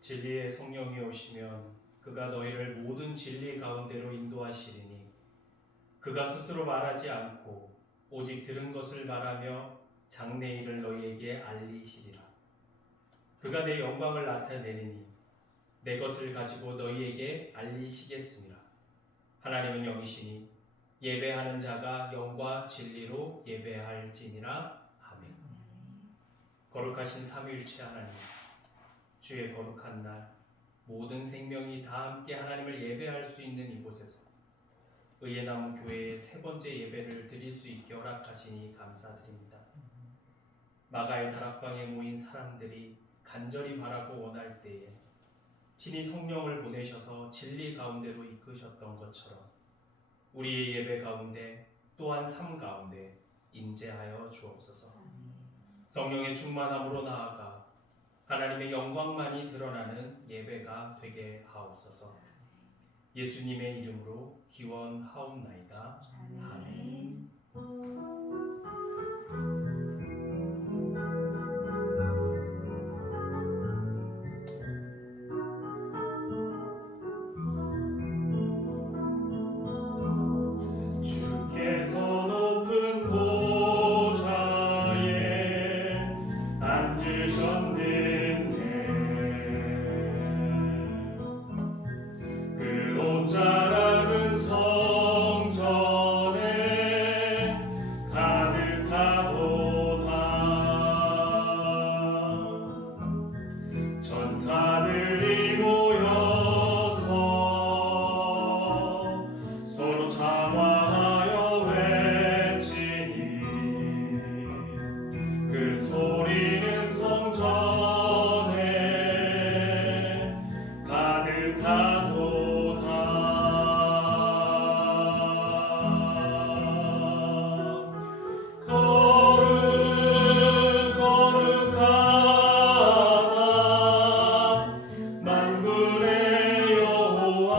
진리의 성령이 오시면 그가 너희를 모든 진리 가운데로 인도하시리니 그가 스스로 말하지 않고 오직 들은 것을 말하며 장래 일을 너희에게 알리시리라. 그가 내 영광을 나타내리니 내 것을 가지고 너희에게 알리시겠습니다. 하나님은 영이시니 예배하는 자가 영과 진리로 예배할지니라. 아멘. 거룩하신 삼위일체 하나님, 주의 거룩한 날 모든 생명이 다 함께 하나님을 예배할 수 있는 이곳에서 의의 나무 교회의 세 번째 예배를 드릴 수 있게 허락하시니 감사드립니다. 마가의 다락방에 모인 사람들이 간절히 바라고 원할 때에 친히 성령을 보내셔서 진리 가운데로 이끄셨던 것처럼 우리의 예배 가운데 또한 삶 가운데 임재하여 주옵소서. 성령의 충만함으로 나아가 하나님의 영광만이 드러나는 예배가 되게 하옵소서. 예수님의 이름으로 기원하옵나이다. 아멘. 주께서 높은 보좌에 앉으셨는데 그 옷자락은 성전에 가득하도다. 전사들이 모여서 서로 참화하여 외치니 그 소리는 성전에 가득하도다. 거룩하다 만군의 여호와,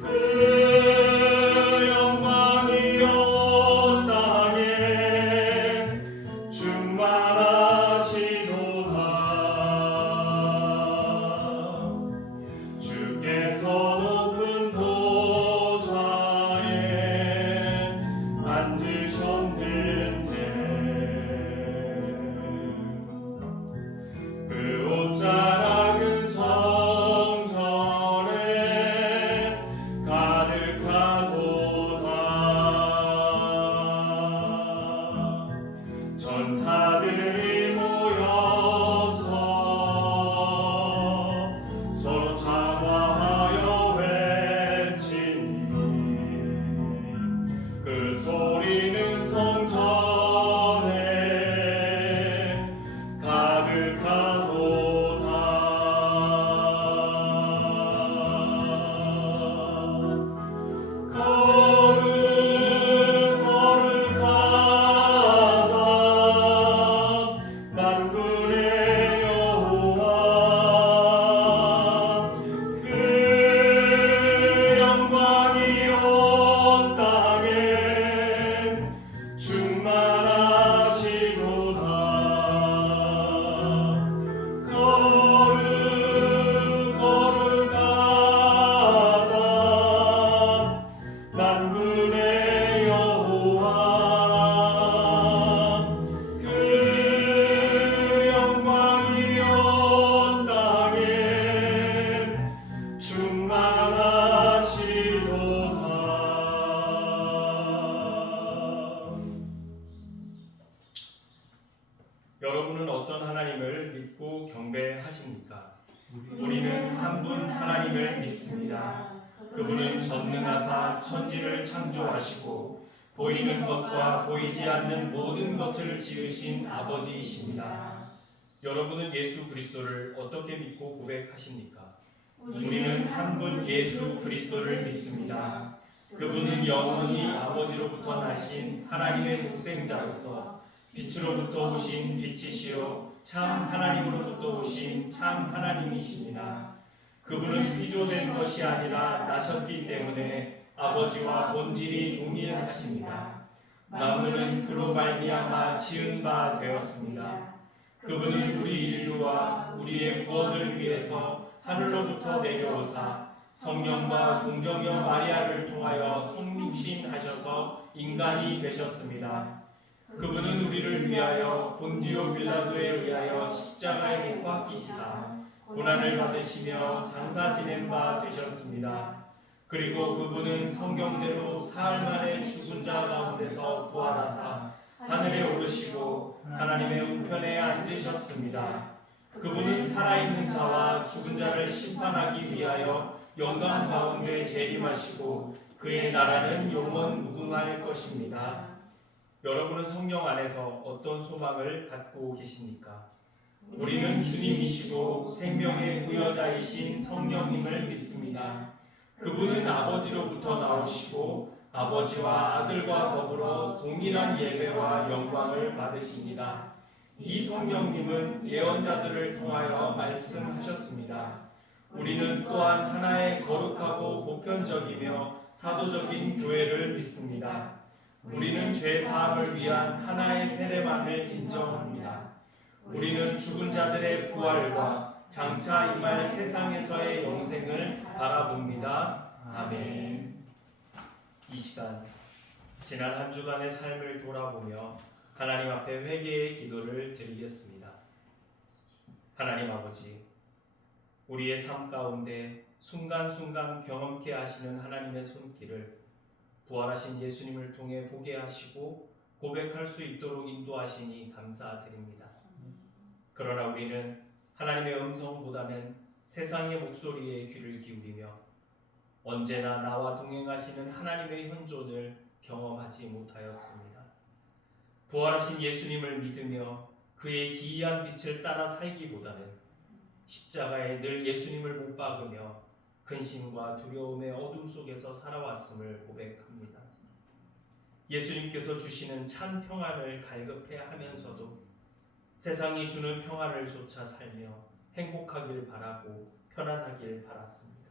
그 영광이 온 땅에 충만하시도다. 주께서 높은 보좌에 앉으셨는데 그 옷자락은 성전에 가득하도다. 전사들이 모여서 서로 참화하여 외치니 그 소리는 성전에 가득하도다. 거룩하다 만군의 여호와, 그 영광이 온 땅에 충만하시도다. 거룩하다 만군의 여호와, 그 영광이 온 땅에 충만하시도다. 여러분은 어떤 하나님을 믿고 경배하십니까? 우리는 한 분 하나님을 믿습니다. 그분은 전능하사 천지를 창조하시고 보이는 것과 보이지 않는 모든 것을 지으신 아버지이십니다. 여러분은 예수 그리스도를 어떻게 믿고 고백하십니까? 우리는 한 분 예수 그리스도를 믿습니다. 그분은 영원히 아버지로부터 나신 하나님의 독생자로서 빛으로부터 오신 빛이시요 참 하나님으로부터 오신 참 하나님이십니다. 그분은 피조된 것이 아니라 나셨기 때문에 아버지와 본질이 동일하십니다. 만물은 그로 말미암아 지은 바 되었습니다. 그분은 우리 인류와 우리의 구원을 위해서 하늘로부터 내려오사 성령과 동정녀 마리아를 통하여 성육신하셔서 인간이 되셨습니다. 그분은 우리를 위하여 본디오 빌라도에 의하여 십자가에 못 박히시사 고난을 받으시며 장사 지낸 바 되셨습니다. 그리고 그분은 성경대로 사흘 만에 죽은 자 가운데서 부활하사 하늘에 오르시고 하나님의 우편에 앉으셨습니다. 그분은 살아있는 자와 죽은 자를 심판하기 위하여 영광 가운데 재림하시고 그의 나라는 영원 무궁할 것입니다. 여러분은 성령 안에서 어떤 소망을 갖고 계십니까? 우리는 주님이시고 생명의 부여자이신 성령님을 믿습니다. 그분은 아버지로부터 나오시고 아버지와 아들과 더불어 동일한 예배와 영광을 받으십니다. 이 성령님은 예언자들을 통하여 말씀하셨습니다. 우리는 또한 하나의 거룩하고 보편적이며 사도적인 교회를 믿습니다. 우리는 죄 사함을 위한 하나의 세례만을 인정합니다. 우리는 죽은 자들의 부활과 장차 임할 세상에서의 영생을 바라봅니다. 아멘. 이 시간 지난 한 주간의 삶을 돌아보며 하나님 앞에 회개의 기도를 드리겠습니다. 하나님 아버지, 우리의 삶 가운데 순간순간 경험케 하시는 하나님의 손길을 부활하신 예수님을 통해 보게 하시고 고백할 수 있도록 인도하시니 감사드립니다. 그러나 우리는 하나님의 음성보다는 세상의 목소리에 귀를 기울이며 언제나 나와 동행하시는 하나님의 현존을 경험하지 못하였습니다. 부활하신 예수님을 믿으며 그의 기이한 빛을 따라 살기보다는 십자가에 늘 예수님을 못 박으며 근심과 두려움의 어둠 속에서 살아왔음을 고백합니다. 예수님께서 주시는 참 평안을 갈급해 하면서도 세상이 주는 평안을 조차 살며 행복하길 바라고 편안하길 바랐습니다.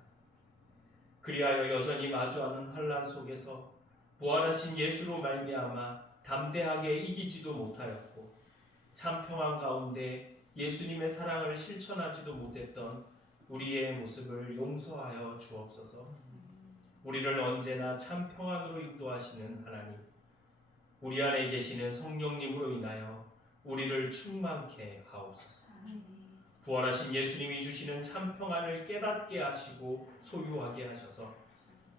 그리하여 여전히 마주하는 환난 속에서 부활하신 예수로 말미암아 담대하게 이기지도 못하였고 참 평안 가운데 예수님의 사랑을 실천하지도 못했던 우리의 모습을 용서하여 주옵소서. 우리를 언제나 참 평안으로 인도하시는 하나님, 우리 안에 계시는 성령님으로 인하여 우리를 충만케 하옵소서. 부활하신 예수님이 주시는 참 평안을 깨닫게 하시고 소유하게 하셔서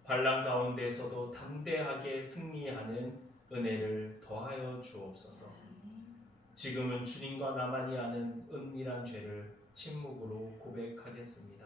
반란 가운데서도 담대하게 승리하는 은혜를 더하여 주옵소서. 지금은 주님과 나만이 아는 은밀한 죄를 침묵으로 고백하겠습니다.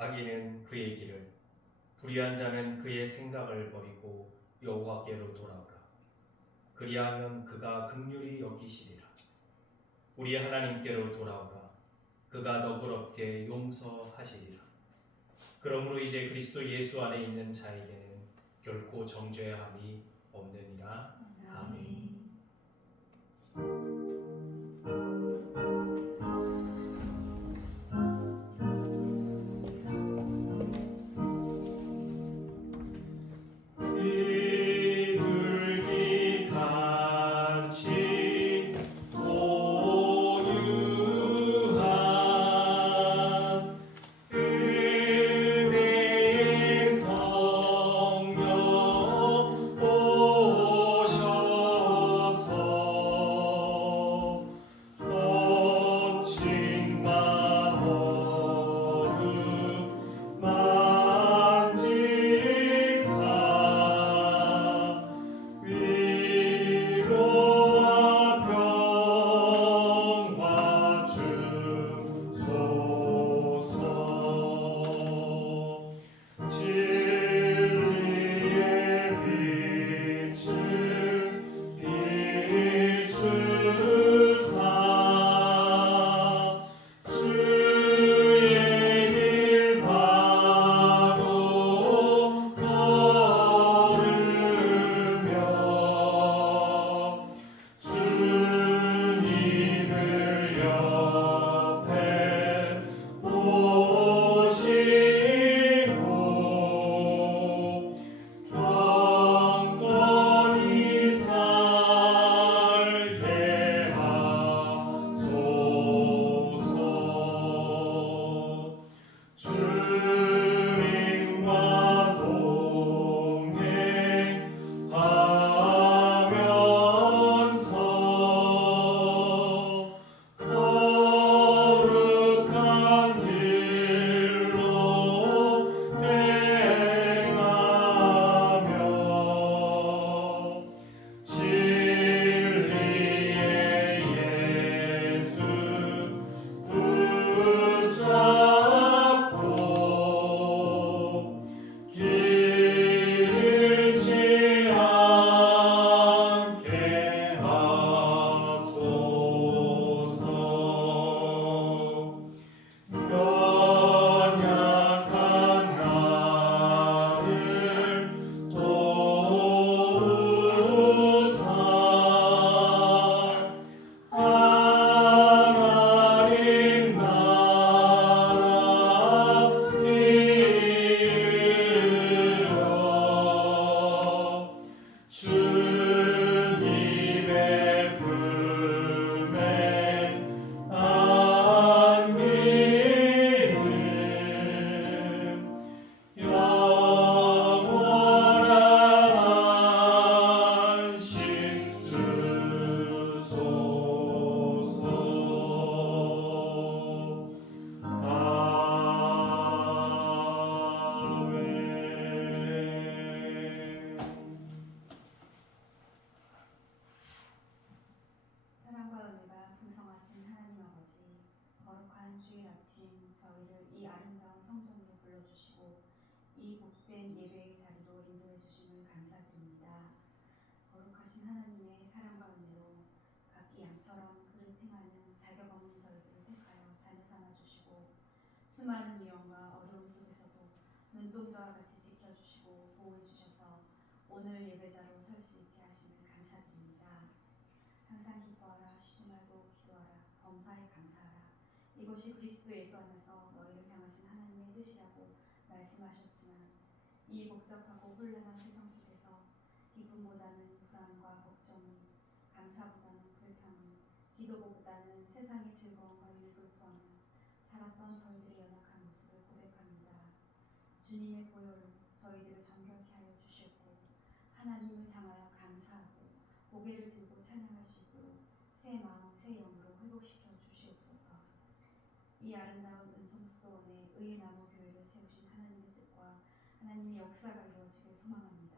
악인은 그의 길을, 불의한 자는 그의 생각을 버리고 여호와께로 돌아오라. 그리하면 그가 긍휼히 여기시리라. 우리 하나님께로 돌아오라. 그가 너그럽게 용서하시리라. 그러므로 이제 그리스도 예수 안에 있는 자에게는 결코 정죄함이 없느니라. 아멘. 오시 귀한 주일 아침 저희를 이 아름다운 성전으로 불러주시고 이 복된 예배의 자리로 인도해 주심을 감사드립니다. 거룩하신 하나님의 사랑과 은혜로 각기 양처럼 그릇 행하는 자격 없는 저희들을 택하여 자녀 삼아 주시고 수많은 위험과 어려움 속에서도 눈동자와 같이 지켜주시고 보호해 주셔서 오늘 예배자로 설 수 있게 하심을 감사드립니다. 항상 기뻐하라, 쉬지 말고 기도하라, 범사에 감사하라. 이것이 그리스도 예수 안에서 너희를 향하신 하나님의 뜻이라고 말씀하셨지만 이 복잡하고 혼란한 세상 속에서 기쁨보다는 불안과 걱정이, 감사보다는 불평이, 기도보다는 세상의 즐거움과 유익을 구하며 살았던 저희들의 연약한 모습을 고백합니다. 주님의 보혈로 저희들을 정결케 하여 주셨고 하나님을 향하여 감사하고 고개를 들고 찬양할 수 있도록 새 마음 새 영으로 회복시켜 주시옵소서. 이 아름다운 은송수도원의 의의 나무 교회를 세우신 하나님의 뜻과 하나님의 역사가 이루어지길 소망합니다.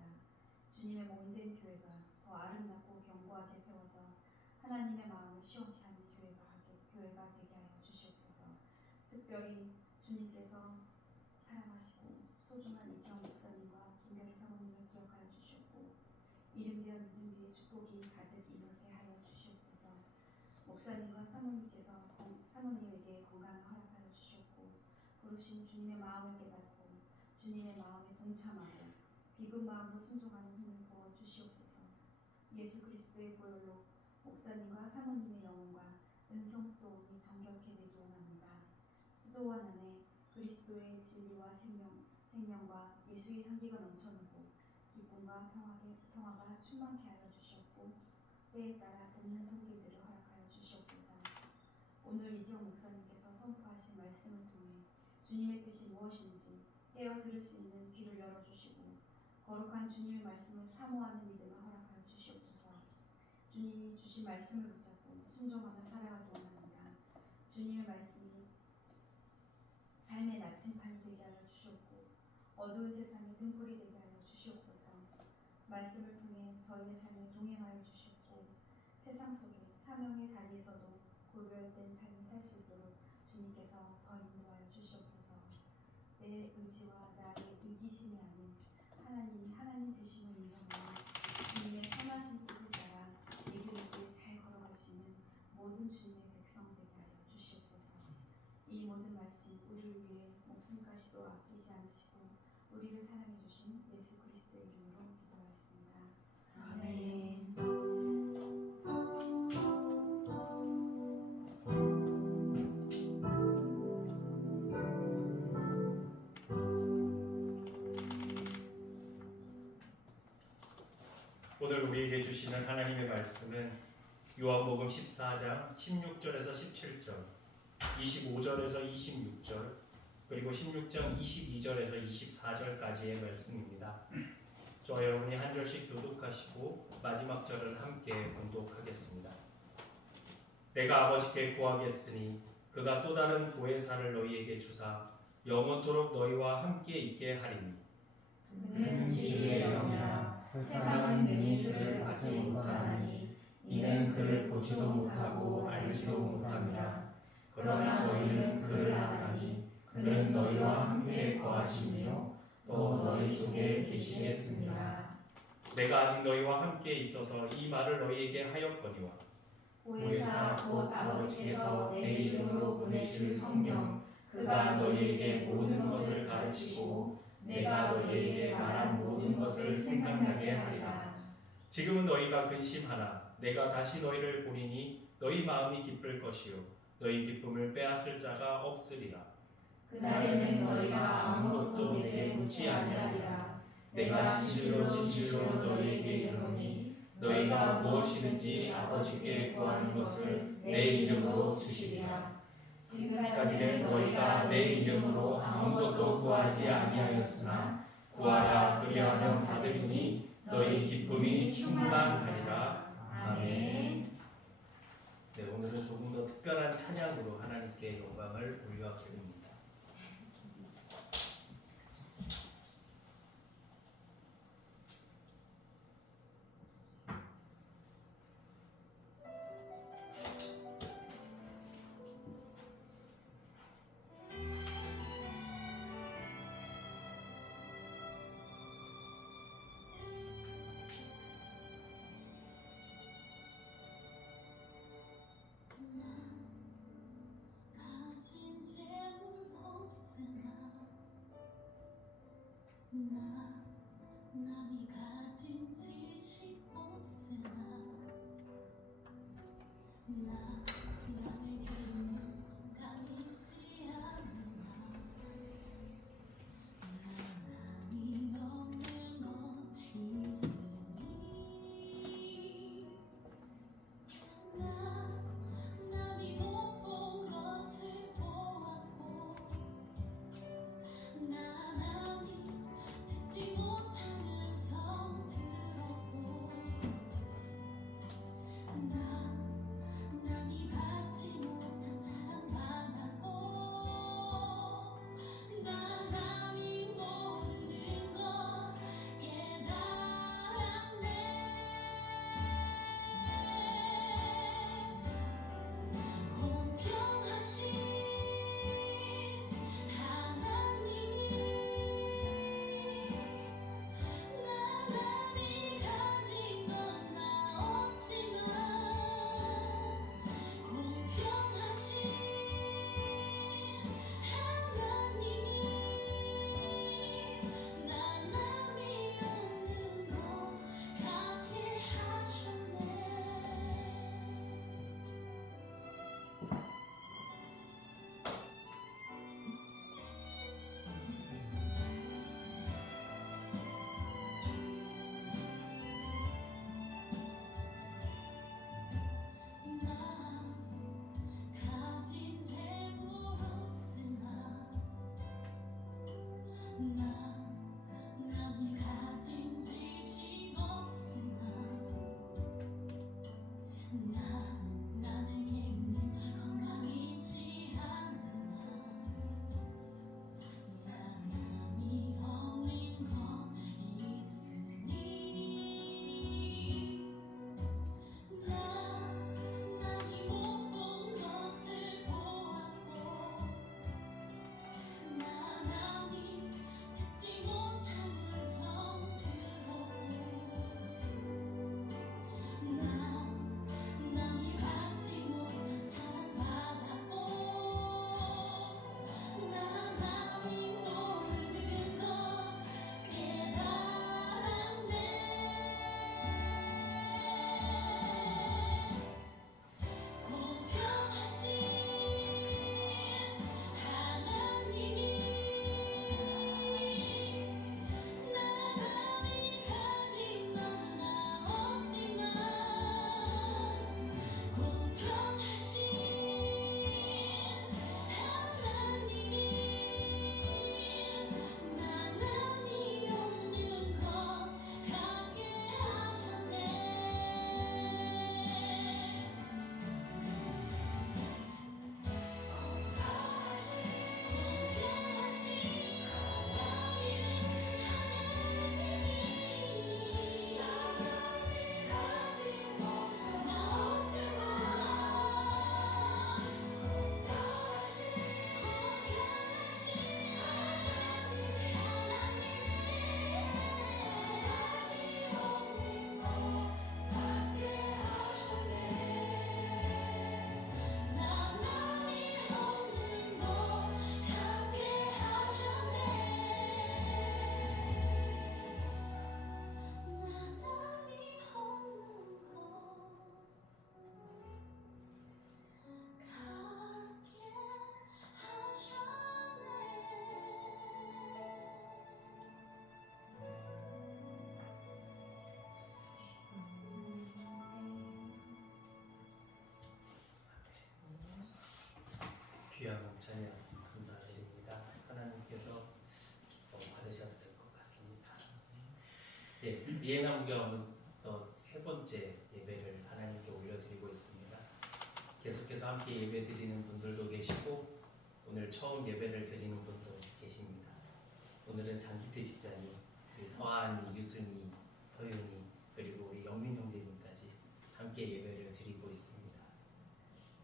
주님의 몸된 교회가 더 아름답고 견고하게 세워져 하나님의 마음을 시원케 하는 교회가 되게 하여 주시옵소서. 특별히 주님께서 사랑하시고 소중한 이지영 목사님과 김별희 사모님을 기억하여 주셨고 이른비어 늦은비의 축복이 가득 임하게 하여 주시옵소서. 목사님과 사모님에게 건강을 허락하여 주셨고 부르신 주님의 마음을 깨닫고 주님의 마음에 동참하고 기쁜 마음으로 순종하는 힘을 부어 주시옵소서. 예수 그리스도의 보혈로 목사님과 사모님의 영혼과 은성수도원이 정결케 되기 원합니다. 수도원 안에 그리스도의 진리와 생명과 예수의 향기가 넘쳐나고 기쁨과 평화가 충만케 하여 주시옵고 때에 따라 돕는 손길들을 허락하여 주시옵소서. 오늘 이지영 목사님께서 선포하신 말씀을 통해 주님의 뜻이 무엇인지 깨어 들을 수 있는 귀를 열어주시고 거룩한 주님의 말씀을 사모하는 믿음을 허락하여 주시옵소서. 주님이 주신 말씀을 붙잡고 순종하며 살아가기 원합니다. 주님의 말씀이 삶의 나침판이 되게 하여 주시옵고 어두운 세상의 등불이 되게 하여 주시옵소서. 말씀을 통해 저희의 삶에 동행하여 주시옵고 세상 속에 사명의 자리에서도 구별된 삶을 살 수 있도록 주님께서 더 인도하여 주시옵소서. 내 의지와 나의 이기심이 아닌 하나님이 하나님 되심을 인정하며 주님의 선하신 뜻을 따라 이길 있게 잘 걸어갈 수 있는 모든 주님의 백성 되게 하여 주시옵소서. 이 모든 말씀 우리를 위해 목숨까지도 아끼지 않으시고 우리를 사랑해 주신 예수 그리스도의 이름으로 기도하였습니다. 아멘. 오늘 우리에게 주시는 하나님의 말씀은 요한복음 14장 16절에서 17절, 25절에서 26절, 그리고 16장 22절에서 24절까지의 말씀입니다. 저와 여러분이 한 절씩 교독하시고 마지막 절을 함께 봉독하겠습니다. 내가 아버지께 구하겠으니 그가 또 다른 보혜사를 너희에게 주사 영원토록 너희와 함께 있게 하리니 그는 진리의 영이라 세상은 능히 그를 받지 못하나니 이는 그를 보지도 못하고 알지도 못함이라. 그러나 너희는 그를 아나니 그는 너희와 함께 거하시며 또 너희 속에 계시겠습니다. 내가 아직 너희와 함께 있어서 이 말을 너희에게 하였거니와 보혜사 곧 아버지께서 내 이름으로 보내실 성령 그가 너희에게 모든 것을 가르치고 내가 너희에게 말한 모든 것을 생각나게 하리라. 지금은 너희가 근심하나 내가 다시 너희를 보리니 너희 마음이 기쁠 것이요 너희 기쁨을 빼앗을 자가 없으리라. 그날에는 너희가 아무것도 내게 묻지 아니하리라. 내가 진실로 진실로 너희에게 이르노니 너희가 무엇이든지 아버지께 구하는 것을 내 이름으로 주시리라. 지금까지는 너희가 내 이름으로 아무것도 구하지 아니하였으나 구하라 그리하면 받으리니 너희 기쁨이 충만하리라. 아멘. 네, 오늘은 조금 더 특별한 찬양으로 하나님께 영광을 올려드립니다. 귀한 찬양 감사드립니다. 하나님께서 받으셨을 것 같습니다. 예, 이해남경은 또 세 번째 예배를 하나님께 올려드리고 있습니다. 계속해서 함께 예배 드리는 분들도 계시고 오늘 처음 예배를 드리는 분도 계십니다. 오늘은 장기태 집사님, 우리 서한이, 유순이, 서윤이 그리고 우리 영민 형제님까지 함께 예배를 드리고 있습니다.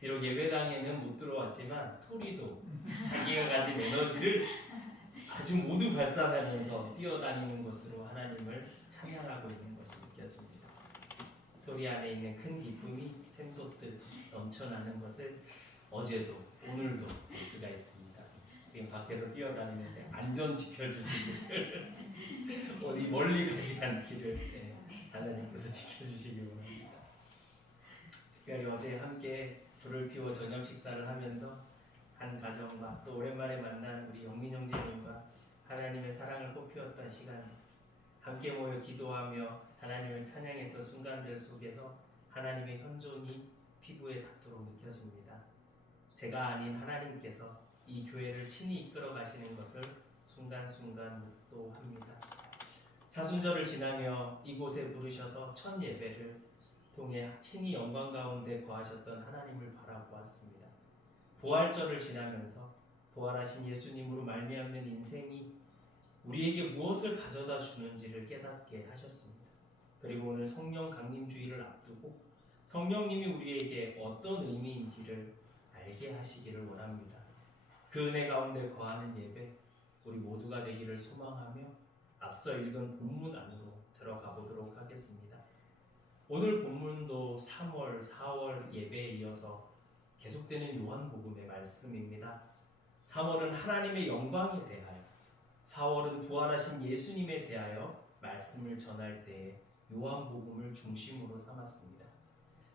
비록 예배당에는 못 들어왔지만 토리도 자기가 가진 에너지를 아주 모두 발산하면서 뛰어다니는 것으로 하나님을 찬양하고 있는 것이 느껴집니다. 토리 안에 있는 큰 기쁨이 샘솟듯 넘쳐나는 것을 어제도 오늘도 볼 수가 있습니다. 지금 밖에서 뛰어다니는데 안전 지켜주시기를 어디 멀리 가지 않기를 하나님께서 지켜주시기 바랍니다. 특별히 어제 함께 불을 피워 저녁 식사를 하면서 한 가정과 또 오랜만에 만난 우리 영민 형제님과 하나님의 사랑을 꽃피웠던 시간, 함께 모여 기도하며 하나님을 찬양했던 순간들 속에서 하나님의 현존이 피부에 닿도록 느껴집니다. 제가 아닌 하나님께서 이 교회를 친히 이끌어 가시는 것을 순간순간 묵도합니다. 사순절을 지나며 이곳에 부르셔서 첫 예배를 통해 친히 영광 가운데 거하셨던 하나님을 바라보았습니다. 부활절을 지나면서 부활하신 예수님으로 말미암는 인생이 우리에게 무엇을 가져다 주는지를 깨닫게 하셨습니다. 그리고 오늘 성령 강림주의를 앞두고 성령님이 우리에게 어떤 의미인지를 알게 하시기를 원합니다. 그 은혜 가운데 거하는 예배 우리 모두가 되기를 소망하며 앞서 읽은 본문 안으로 들어가 보도록 하겠습니다. 오늘 본문도 3월, 4월 예배에 이어서 계속되는 요한복음의 말씀입니다. 3월은 하나님의 영광에 대하여, 4월은 부활하신 예수님에 대하여 말씀을 전할 때에 요한복음을 중심으로 삼았습니다.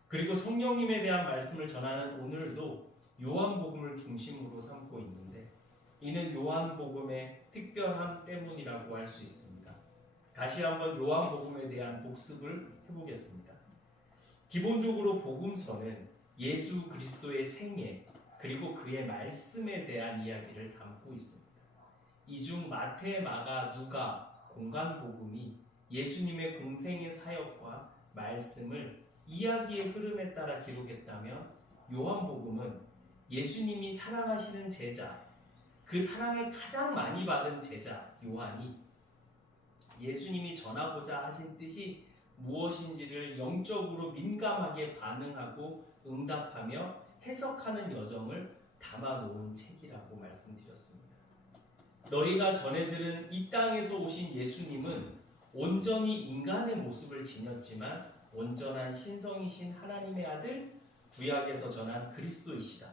그리고 성령님에 대한 말씀을 전하는 오늘도 요한복음을 중심으로 삼고 있는데 이는 요한복음의 특별함 때문이라고 할 수 있습니다. 다시 한번 요한복음에 대한 복습을 해보겠습니다. 기본적으로 복음서는 예수 그리스도의 생애 그리고 그의 말씀에 대한 이야기를 담고 있습니다. 이 중 마태, 마가, 누가, 공간복음이 예수님의 공생의 사역과 말씀을 이야기의 흐름에 따라 기록했다면 요한복음은 예수님이 사랑하시는 제자, 그 사랑을 가장 많이 받은 제자 요한이 예수님이 전하고자 하신 뜻이 무엇인지를 영적으로 민감하게 반응하고 응답하며 해석하는 여정을 담아놓은 책이라고 말씀드렸습니다. 너희가 전에 들은 이 땅에서 오신 예수님은 온전히 인간의 모습을 지녔지만 온전한 신성이신 하나님의 아들 구약에서 전한 그리스도이시다.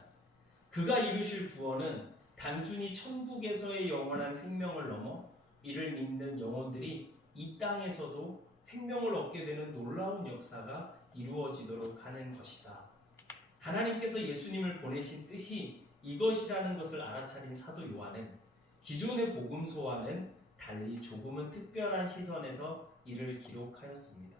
그가 이루실 구원은 단순히 천국에서의 영원한 생명을 넘어 이를 믿는 영혼들이 이 땅에서도 생명을 얻게 되는 놀라운 역사가 이루어지도록 하는 것이다. 하나님께서 예수님을 보내신 뜻이 이것이라는 것을 알아차린 사도 요한은 기존의 복음서와는 달리 조금은 특별한 시선에서 이를 기록하였습니다.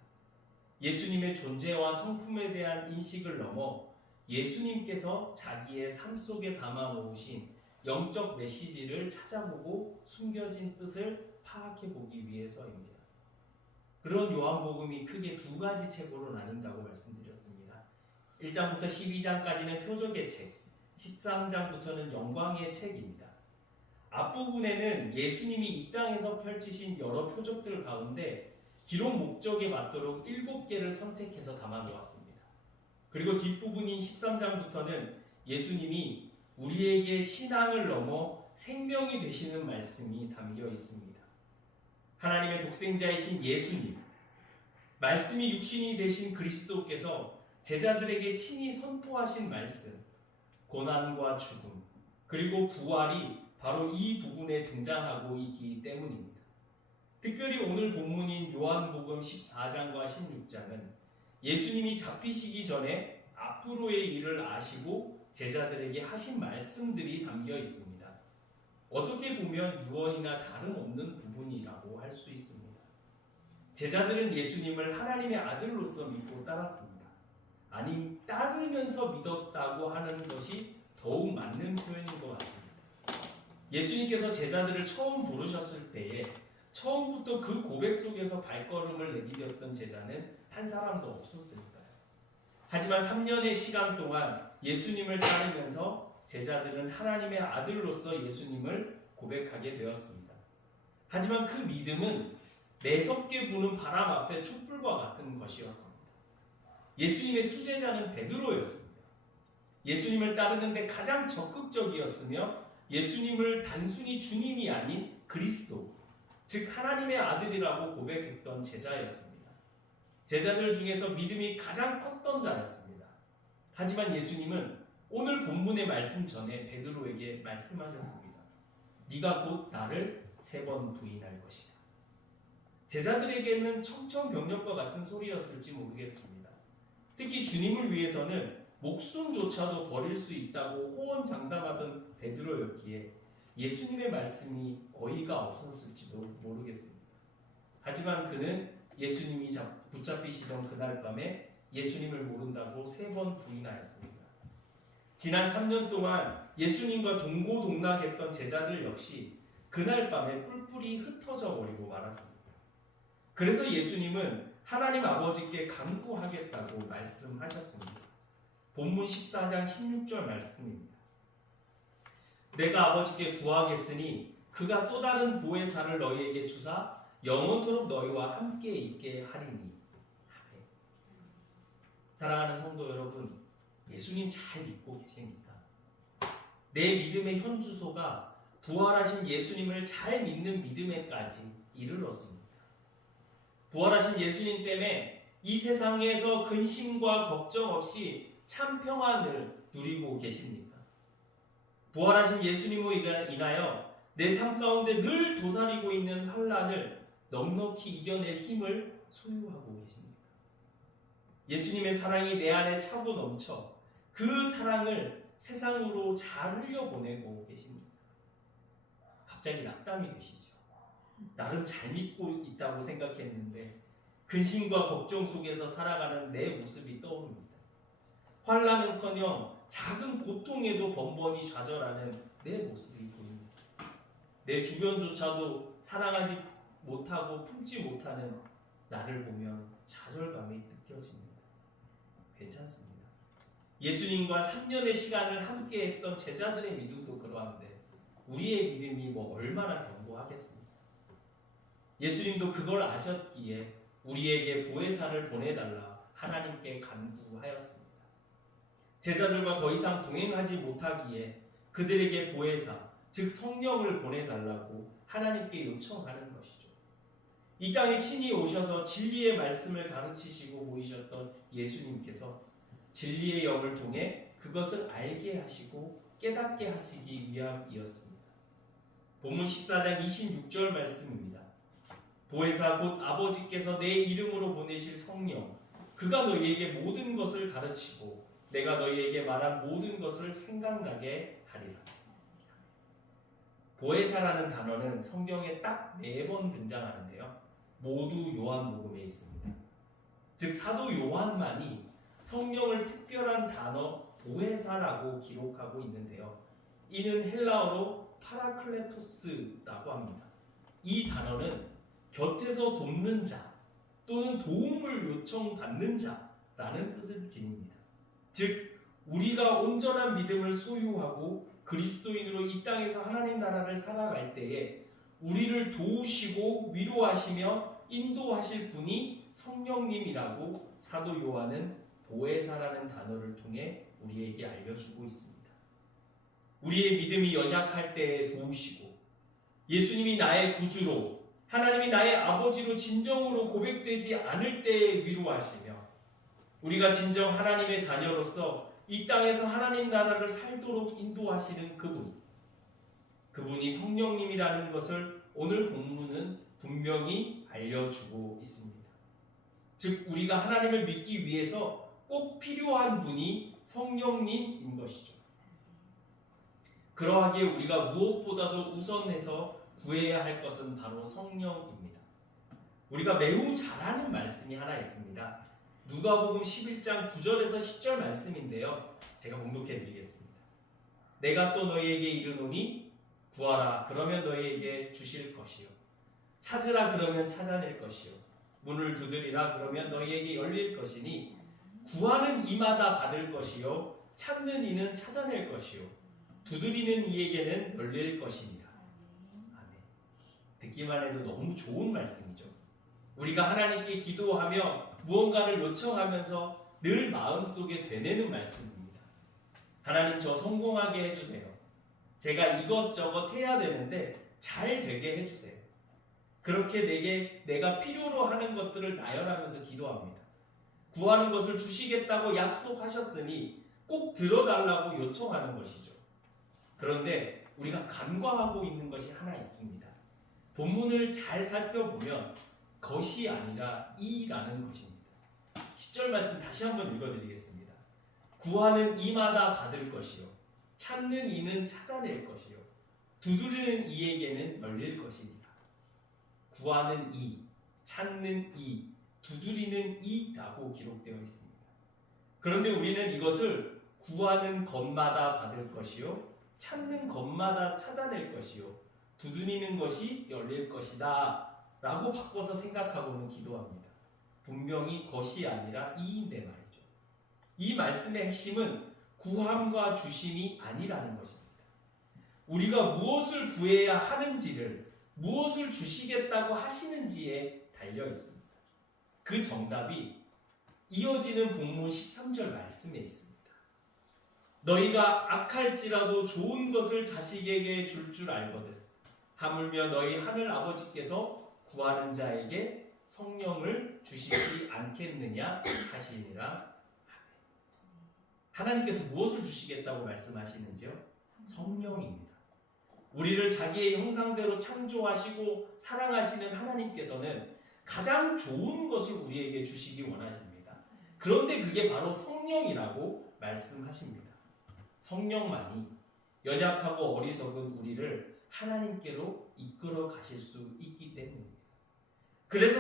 예수님의 존재와 성품에 대한 인식을 넘어 예수님께서 자기의 삶 속에 담아 놓으신 영적 메시지를 찾아보고 숨겨진 뜻을 파악해 보기 위해서입니다. 그런 요한복음이 크게 두 가지 책으로 나뉜다고 말씀드렸습니다. 1장부터 12장까지는 표적의 책, 13장부터는 영광의 책입니다. 앞부분에는 예수님이 이 땅에서 펼치신 여러 표적들 가운데 기록 목적에 맞도록 7개를 선택해서 담아 놓았습니다. 그리고 뒷부분인 13장부터는 예수님이 우리에게 신앙을 넘어 생명이 되시는 말씀이 담겨 있습니다. 하나님의 독생자이신 예수님, 말씀이 육신이 되신 그리스도께서 제자들에게 친히 선포하신 말씀, 고난과 죽음, 그리고 부활이 바로 이 부분에 등장하고 있기 때문입니다. 특별히 오늘 본문인 요한복음 14장과 16장은 예수님이 잡히시기 전에 앞으로의 일을 아시고 제자들에게 하신 말씀들이 담겨 있습니다. 어떻게 보면 유언이나 다름없는 부분이라고 할 수 있습니다. 제자들은 예수님을 하나님의 아들로서 믿고 따랐습니다. 아니, 따르면서 믿었다고 하는 것이 더욱 맞는 표현인 것 같습니다. 예수님께서 제자들을 처음 부르셨을 때에 처음부터 그 고백 속에서 발걸음을 내디뎠던 제자는 한 사람도 없었으니까요. 하지만 3년의 시간 동안 예수님을 따르면서 제자들은 하나님의 아들로서 예수님을 고백하게 되었습니다. 하지만 그 믿음은 매섭게 부는 바람 앞에 촛불과 같은 것이었습니다. 예수님의 수제자는 베드로였습니다. 예수님을 따르는데 가장 적극적이었으며 예수님을 단순히 주님이 아닌 그리스도, 즉 하나님의 아들이라고 고백했던 제자였습니다. 제자들 중에서 믿음이 가장 컸던 자였습니다. 하지만 예수님은 오늘 본문의 말씀 전에 베드로에게 말씀하셨습니다. 네가 곧 나를 3번 부인할 것이다. 제자들에게는 청천벽력과 같은 소리였을지 모르겠습니다. 특히 주님을 위해서는 목숨조차도 버릴 수 있다고 호언장담하던 베드로였기에 예수님의 말씀이 어이가 없었을지도 모르겠습니다. 하지만 그는 예수님이 붙잡히시던 그날 밤에 예수님을 모른다고 3번 부인하였습니다. 지난 3년 동안 예수님과 동고동락했던 제자들 역시 그날 밤에 뿔뿔이 흩어져 버리고 말았습니다. 그래서 예수님은 하나님 아버지께 간구하겠다고 말씀하셨습니다. 본문 14장 16절 말씀입니다. 내가 아버지께 구하겠으니 그가 또 다른 보혜사를 너희에게 주사 영원토록 너희와 함께 있게 하리니. 아멘. 사랑하는 성도 여러분, 예수님 잘 믿고 계십니까? 내 믿음의 현주소가 부활하신 예수님을 잘 믿는 믿음에까지 이르렀습니다. 부활하신 예수님 때문에 이 세상에서 근심과 걱정 없이 참 평안을 누리고 계십니까? 부활하신 예수님으로 인하여 내 삶 가운데 늘 도사리고 있는 환난을 넉넉히 이겨낼 힘을 소유하고 계십니까? 예수님의 사랑이 내 안에 차고 넘쳐 그 사랑을 세상으로 잘 흘려보내고 계십니까? 갑자기 낙담이 되시죠. 나름 잘 믿고 있다고 생각했는데 근심과 걱정 속에서 살아가는 내 모습이 떠오릅니다. 환난은커녕 작은 고통에도 번번이 좌절하는 내 모습이 보입니다. 내 주변조차도 사랑하지 못하고 품지 못하는 나를 보면 좌절감이 느껴집니다. 괜찮습니다. 예수님과 3년의 시간을 함께했던 제자들의 믿음도 그러한데 우리의 믿음이 얼마나 견고하겠습니까? 예수님도 그걸 아셨기에 우리에게 보혜사를 보내달라 하나님께 간구하였습니다. 제자들과 더 이상 동행하지 못하기에 그들에게 보혜사, 즉 성령을 보내달라고 하나님께 요청하는 것이죠. 이 땅에 친히 오셔서 진리의 말씀을 가르치시고 보이셨던 예수님께서 진리의 영을 통해 그것을 알게 하시고 깨닫게 하시기 위함이었습니다. 본문 14장 26절 말씀입니다. 보혜사 곧 아버지께서 내 이름으로 보내실 성령, 그가 너희에게 모든 것을 가르치고 내가 너희에게 말한 모든 것을 생각나게 하리라. 보혜사라는 단어는 성경에 딱 4번 등장하는데요. 모두 요한복음에 있습니다. 즉 사도 요한만이 성령을 특별한 단어 보혜사라고 기록하고 있는데요. 이는 헬라어로 파라클레토스라고 합니다. 이 단어는 곁에서 돕는 자 또는 도움을 요청받는 자라는 뜻을 지닙니다. 즉 우리가 온전한 믿음을 소유하고 그리스도인으로 이 땅에서 하나님 나라를 살아갈 때에 우리를 도우시고 위로하시며 인도하실 분이 성령님이라고 사도 요한은 보혜사라는 단어를 통해 우리에게 알려주고 있습니다. 우리의 믿음이 연약할 때에 도우시고 예수님이 나의 구주로 하나님이 나의 아버지로 진정으로 고백되지 않을 때에 위로하시며 우리가 진정 하나님의 자녀로서 이 땅에서 하나님 나라를 살도록 인도하시는 그분이 성령님이라는 것을 오늘 본문은 분명히 알려주고 있습니다. 즉 우리가 하나님을 믿기 위해서 꼭 필요한 분이 성령님인 것이죠. 그러하기에 우리가 무엇보다도 우선해서 구해야 할 것은 바로 성령입니다. 우리가 매우 잘 아는 말씀이 하나 있습니다. 누가복음 11장 9절에서 10절 말씀인데요. 제가 봉독해 드리겠습니다. 내가 또 너희에게 이르노니 구하라 그러면 너희에게 주실 것이요 찾으라 그러면 찾아낼 것이요 문을 두드리라 그러면 너희에게 열릴 것이니 구하는 이마다 받을 것이요 찾는 이는 찾아낼 것이요 두드리는 이에게는 열릴 것이니라. 아멘. 듣기만 해도 너무 좋은 말씀이죠. 우리가 하나님께 기도하며 무언가를 요청하면서 늘 마음속에 되뇌는 말씀입니다. 하나님 저 성공하게 해주세요. 제가 이것저것 해야 되는데 잘 되게 해주세요. 그렇게 내가 필요로 하는 것들을 나열하면서 기도합니다. 구하는 것을 주시겠다고 약속하셨으니 꼭 들어달라고 요청하는 것이죠. 그런데 우리가 간과하고 있는 것이 하나 있습니다. 본문을 잘 살펴보면 것이 아니라 이라는 것입니다. 10절 말씀 다시 한번 읽어드리겠습니다. 구하는 이마다 받을 것이요 찾는 이는 찾아낼 것이요 두드리는 이에게는 열릴 것입니다. 구하는 이, 찾는 이, 두드리는 이라고 기록되어 있습니다. 그런데 우리는 이것을 구하는 것마다 받을 것이요 찾는 것마다 찾아낼 것이요 두드리는 것이 열릴 것이다 라고 바꿔서 생각하고는 기도합니다. 분명히 것이 아니라 이인데 말이죠. 이 말씀의 핵심은 구함과 주심이 아니라는 것입니다. 우리가 무엇을 구해야 하는지를, 무엇을 주시겠다고 하시는지에 달려 있습니다. 그 정답이 이어지는 본문 13절 말씀에 있습니다. 너희가 악할지라도 좋은 것을 자식에게 줄 줄 알거든 하물며 너희 하늘 아버지께서 구하는 자에게 성령을 주시지 않겠느냐 하시니라. 하나님께서 무엇을 주시겠다고 말씀하시는지요? 성령입니다. 우리를 자기의 형상대로 창조하시고 사랑하시는 하나님께서는 가장 좋은 것을 우리에게 주시기 원하십니다. 그런데 그게 바로 성령이라고 말씀하십니다. 성령만이 연약하고 어리석은 우리를 하나님께로 이끌어 가실 수 있기 때문입니다. 그래서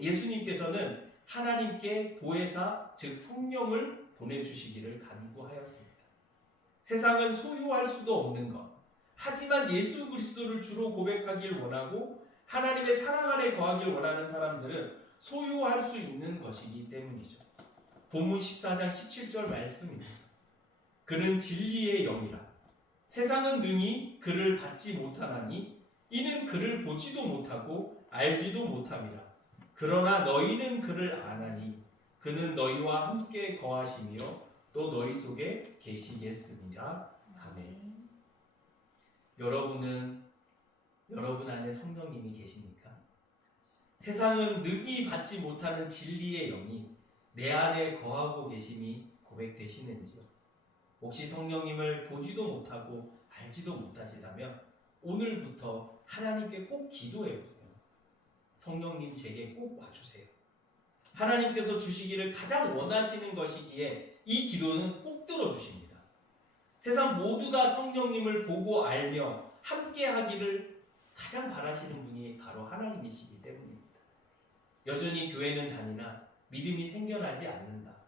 예수님께서는 하나님께 보혜사, 즉 성령을 보내주시기를 간구하였습니다. 세상은 소유할 수도 없는 것, 하지만 예수 그리스도를 주로 고백하길 원하고 하나님의 사랑 안에 거하길 원하는 사람들은 소유할 수 있는 것이기 때문이죠. 본문 14장 17절 말씀입니다. 그는 진리의 영이라 세상은 능히 그를 받지 못하나니 이는 그를 보지도 못하고 알지도 못함이라. 그러나 너희는 그를 아나니 그는 너희와 함께 거하시며 또 너희 속에 계시겠습니다. 아멘. 여러분 안에 성령님이 계십니까? 세상은 능히 받지 못하는 진리의 영이 내 안에 거하고 계심이 고백되시는지요? 혹시 성령님을 보지도 못하고 알지도 못하시다면 오늘부터 하나님께 꼭 기도해 보세요. 성령님 제게 꼭 와주세요. 하나님께서 주시기를 가장 원하시는 것이기에 이 기도는 꼭 들어주십니다. 세상 모두가 성령님을 보고 알며 함께 하기를 가장 바라시는 분이 바로 하나님이시기 때문입니다. 여전히 교회는 다니나 믿음이 생겨나지 않는다.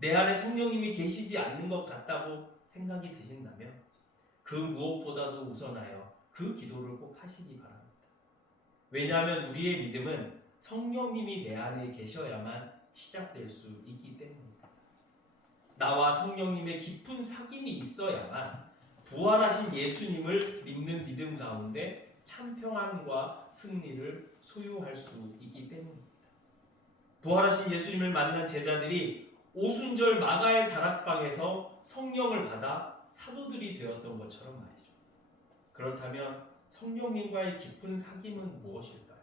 내 안에 성령님이 계시지 않는 것 같다고 생각이 드신다면 그 무엇보다도 우선하여 그 기도를 꼭 하시기 바랍니다. 왜냐하면 우리의 믿음은 성령님이 내 안에 계셔야만 시작될 수 있기 때문입니다. 나와 성령님의 깊은 사귐이 있어야만 부활하신 예수님을 믿는 믿음 가운데 참 평안과 승리를 소유할 수 있기 때문입니다. 부활하신 예수님을 만난 제자들이 오순절 마가의 다락방에서 성령을 받아 사도들이 되었던 것처럼 말이죠. 그렇다면 성령님과의 깊은 사귐은 무엇일까요?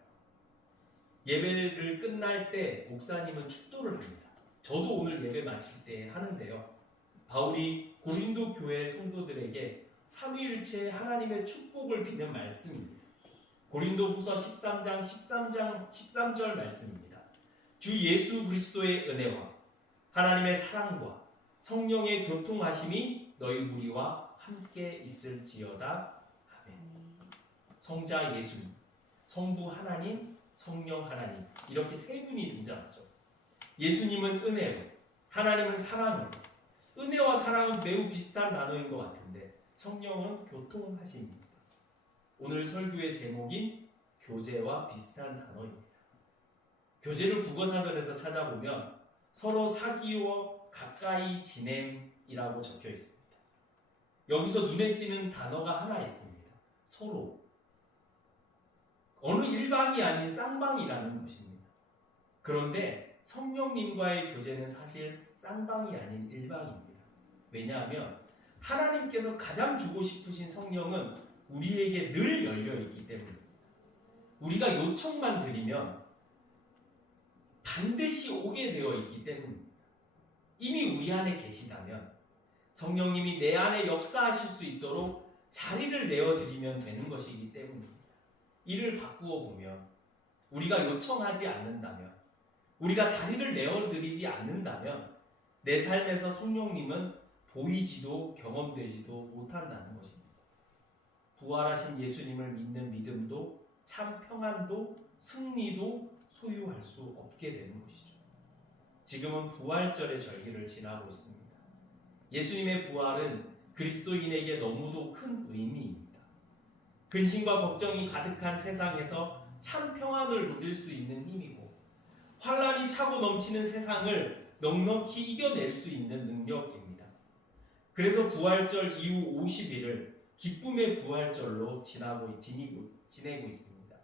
예배를 끝날 때 목사님은 축도를 합니다. 저도 오늘 예배 마칠 때 하는데요. 바울이 고린도 교회 성도들에게 삼위일체 하나님의 축복을 비는 말씀입니다. 고린도후서 13절 말씀입니다. 주 예수 그리스도의 은혜와 하나님의 사랑과 성령의 교통하심이 너희 무리와 함께 있을지어다. 아멘. 성자 예수님, 성부 하나님, 성령 하나님, 이렇게 세 분이 등장하죠. 예수님은 은혜로, 하나님은 사랑으로. 은혜와 사랑은 매우 비슷한 단어인 것 같은데 성령은 교통하심입니다. 오늘 설교의 제목인 교제와 비슷한 단어입니다. 교제를 국어사전에서 찾아보면 서로 사귀어 가까이 지냄이라고 적혀 있습니다. 여기서 눈에 띄는 단어가 하나 있습니다. 서로. 어느 일방이 아닌 쌍방이라는 것입니다. 그런데 성령님과의 교제는 사실 쌍방이 아닌 일방입니다. 왜냐하면 하나님께서 가장 주고 싶으신 성령은 우리에게 늘 열려 있기 때문입니다. 우리가 요청만 드리면 반드시 오게 되어 있기 때문입니다. 이미 우리 안에 계시다면 성령님이 내 안에 역사하실 수 있도록 자리를 내어드리면 되는 것이기 때문입니다. 이를 바꾸어 보면 우리가 요청하지 않는다면 우리가 자리를 내어드리지 않는다면 내 삶에서 성령님은 보이지도 경험되지도 못한다는 것입니다. 부활하신 예수님을 믿는 믿음도 참 평안도 승리도 소유할 수 없게 되는 것이죠. 지금은 부활절의 절기를 지나고 있습니다. 예수님의 부활은 그리스도인에게 너무도 큰 의미입니다. 근심과 걱정이 가득한 세상에서 참 평안을 누릴 수 있는 힘이고 환란이 차고 넘치는 세상을 넉넉히 이겨낼 수 있는 능력입니다. 그래서 부활절 이후 50일을 기쁨의 부활절로 지내고 있습니다.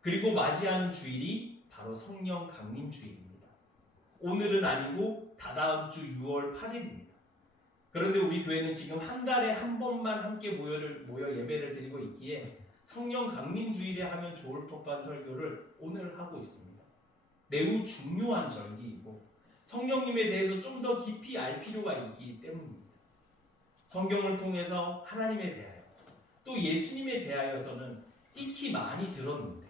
그리고 맞이하는 주일이 바로 성령 강림 주일입니다. 오늘은 아니고 다다음 주 6월 8일입니다. 그런데 우리 교회는 지금 한 달에 한 번만 함께 모여 예배를 드리고 있기에 성령 강림 주일에 하면 좋을 법한 설교를 오늘 하고 있습니다. 매우 중요한 절기이고 성령님에 대해서 좀 더 깊이 알 필요가 있기 때문입니다. 성경을 통해서 하나님에 대하여 또 예수님에 대하여서는 익히 많이 들었는데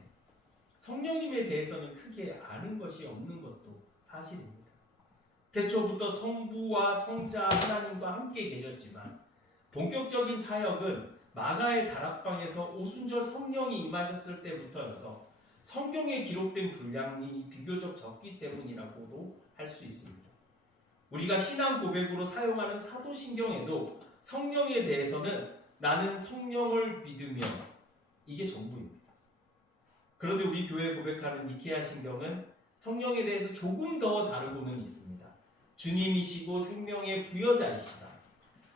성령님에 대해서는 크게 아는 것이 없는 것도 사실입니다. 태초부터 성부와 성자 하나님과 함께 계셨지만 본격적인 사역은 마가의 다락방에서 오순절 성령이 임하셨을 때부터여서 성경에 기록된 분량이 비교적 적기 때문이라고도 할 수 있습니다. 우리가 신앙 고백으로 사용하는 사도신경에도 성령에 대해서는 나는 성령을 믿으며 이게 전부입니다. 그런데 우리 교회 고백하는 니케아 신경은 성령에 대해서 조금 더 다르고는 있습니다. 주님이시고 생명의 부여자이시다.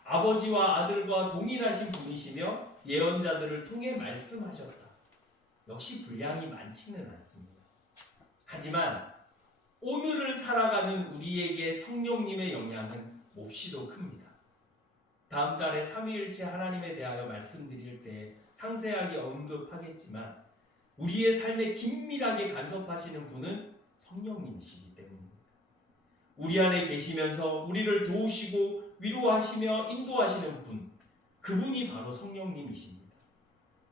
아버지와 아들과 동일하신 분이시며 예언자들을 통해 말씀하셨다. 역시 분량이 많지는 않습니다. 하지만 오늘을 살아가는 우리에게 성령님의 영향은 몹시도 큽니다. 다음 달에 삼위일체 하나님에 대하여 말씀드릴 때 상세하게 언급하겠지만 우리의 삶에 긴밀하게 간섭하시는 분은 성령님이시기 때문입니다. 우리 안에 계시면서 우리를 도우시고 위로하시며 인도하시는 분, 그분이 바로 성령님이십니다.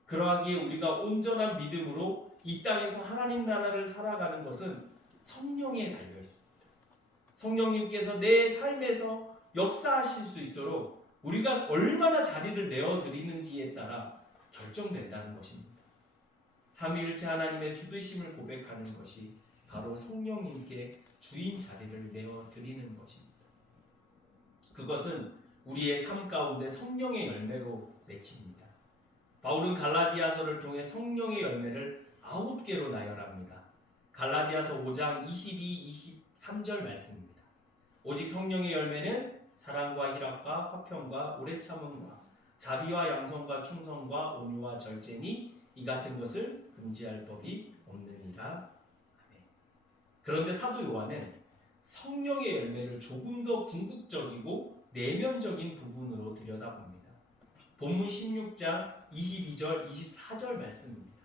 그러하기에 우리가 온전한 믿음으로 이 땅에서 하나님 나라를 살아가는 것은 성령에 달려 있습니다. 성령님께서 내 삶에서 역사하실 수 있도록 우리가 얼마나 자리를 내어드리는지에 따라 결정된다는 것입니다. 삼위일체 하나님의 주되심을 고백하는 것이 바로 성령님께 주인 자리를 내어드리는 것입니다. 그것은 우리의 삶 가운데 성령의 열매로 맺힙니다. 바울은 갈라디아서를 통해 성령의 열매를 9개로 나열합니다. 갈라디아서 5장 22, 23절 말씀입니다. 오직 성령의 열매는 사랑과 희락과 화평과 오래 참음과 자비와 양성과 충성과 온유와 절제니 이 같은 것을 금지할 법이 없느니라. 아멘. 그런데 사도 요한은 성령의 열매를 조금 더 궁극적이고 내면적인 부분으로 들여다봅니다. 본문 16장 22절 24절 말씀입니다.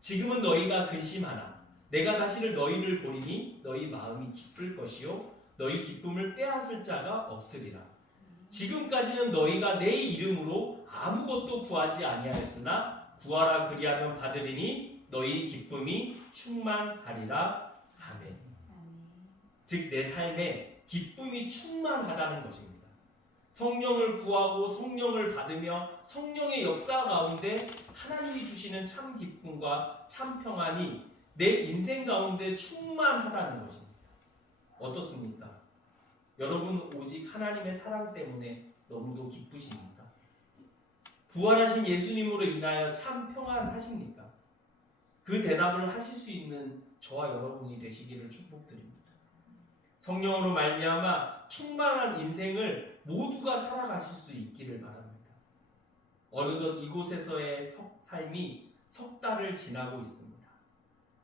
지금은 너희가 근심하나 내가 다시를 너희를 보리니 너희 마음이 기쁠 것이요 너희 기쁨을 빼앗을 자가 없으리라. 지금까지는 너희가 내 이름으로 아무것도 구하지 아니하였으나 구하라 그리하면 받으리니 너희 기쁨이 충만하리라. 아멘. 즉 내 삶에 기쁨이 충만하다는 것입니다. 성령을 구하고 성령을 받으며 성령의 역사 가운데 하나님이 주시는 참 기쁨과 참 평안이 내 인생 가운데 충만하다는 것입니다. 어떻습니까? 여러분 오직 하나님의 사랑 때문에 너무도 기쁘십니까? 부활하신 예수님으로 인하여 참 평안하십니까? 그 대답을 하실 수 있는 저와 여러분이 되시기를 축복드립니다. 성령으로 말미암아 충만한 인생을 모두가 살아가실 수 있기를 바랍니다. 어느덧 이곳에서의 삶이 석 달을 지나고 있습니다.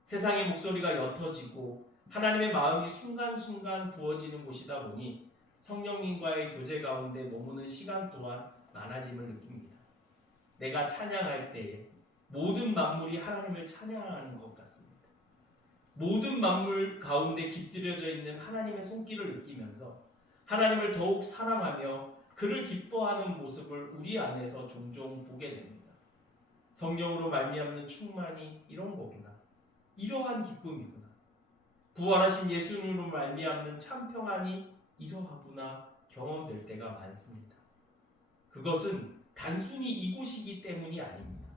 세상의 목소리가 옅어지고 하나님의 마음이 순간순간 부어지는 곳이다 보니 성령님과의 교제 가운데 머무는 시간 또한 많아짐을 느낍니다. 내가 찬양할 때에 모든 만물이 하나님을 찬양하는 것 같습니다. 모든 만물 가운데 깃들여져 있는 하나님의 손길을 느끼면서 하나님을 더욱 사랑하며 그를 기뻐하는 모습을 우리 안에서 종종 보게 됩니다. 성령으로 말미암는 충만이 이런 거구나. 이러한 기쁨이구나. 부활하신 예수님으로 말미암는 참 평안이 이러하구나 경험될 때가 많습니다. 그것은 단순히 이곳이기 때문이 아닙니다.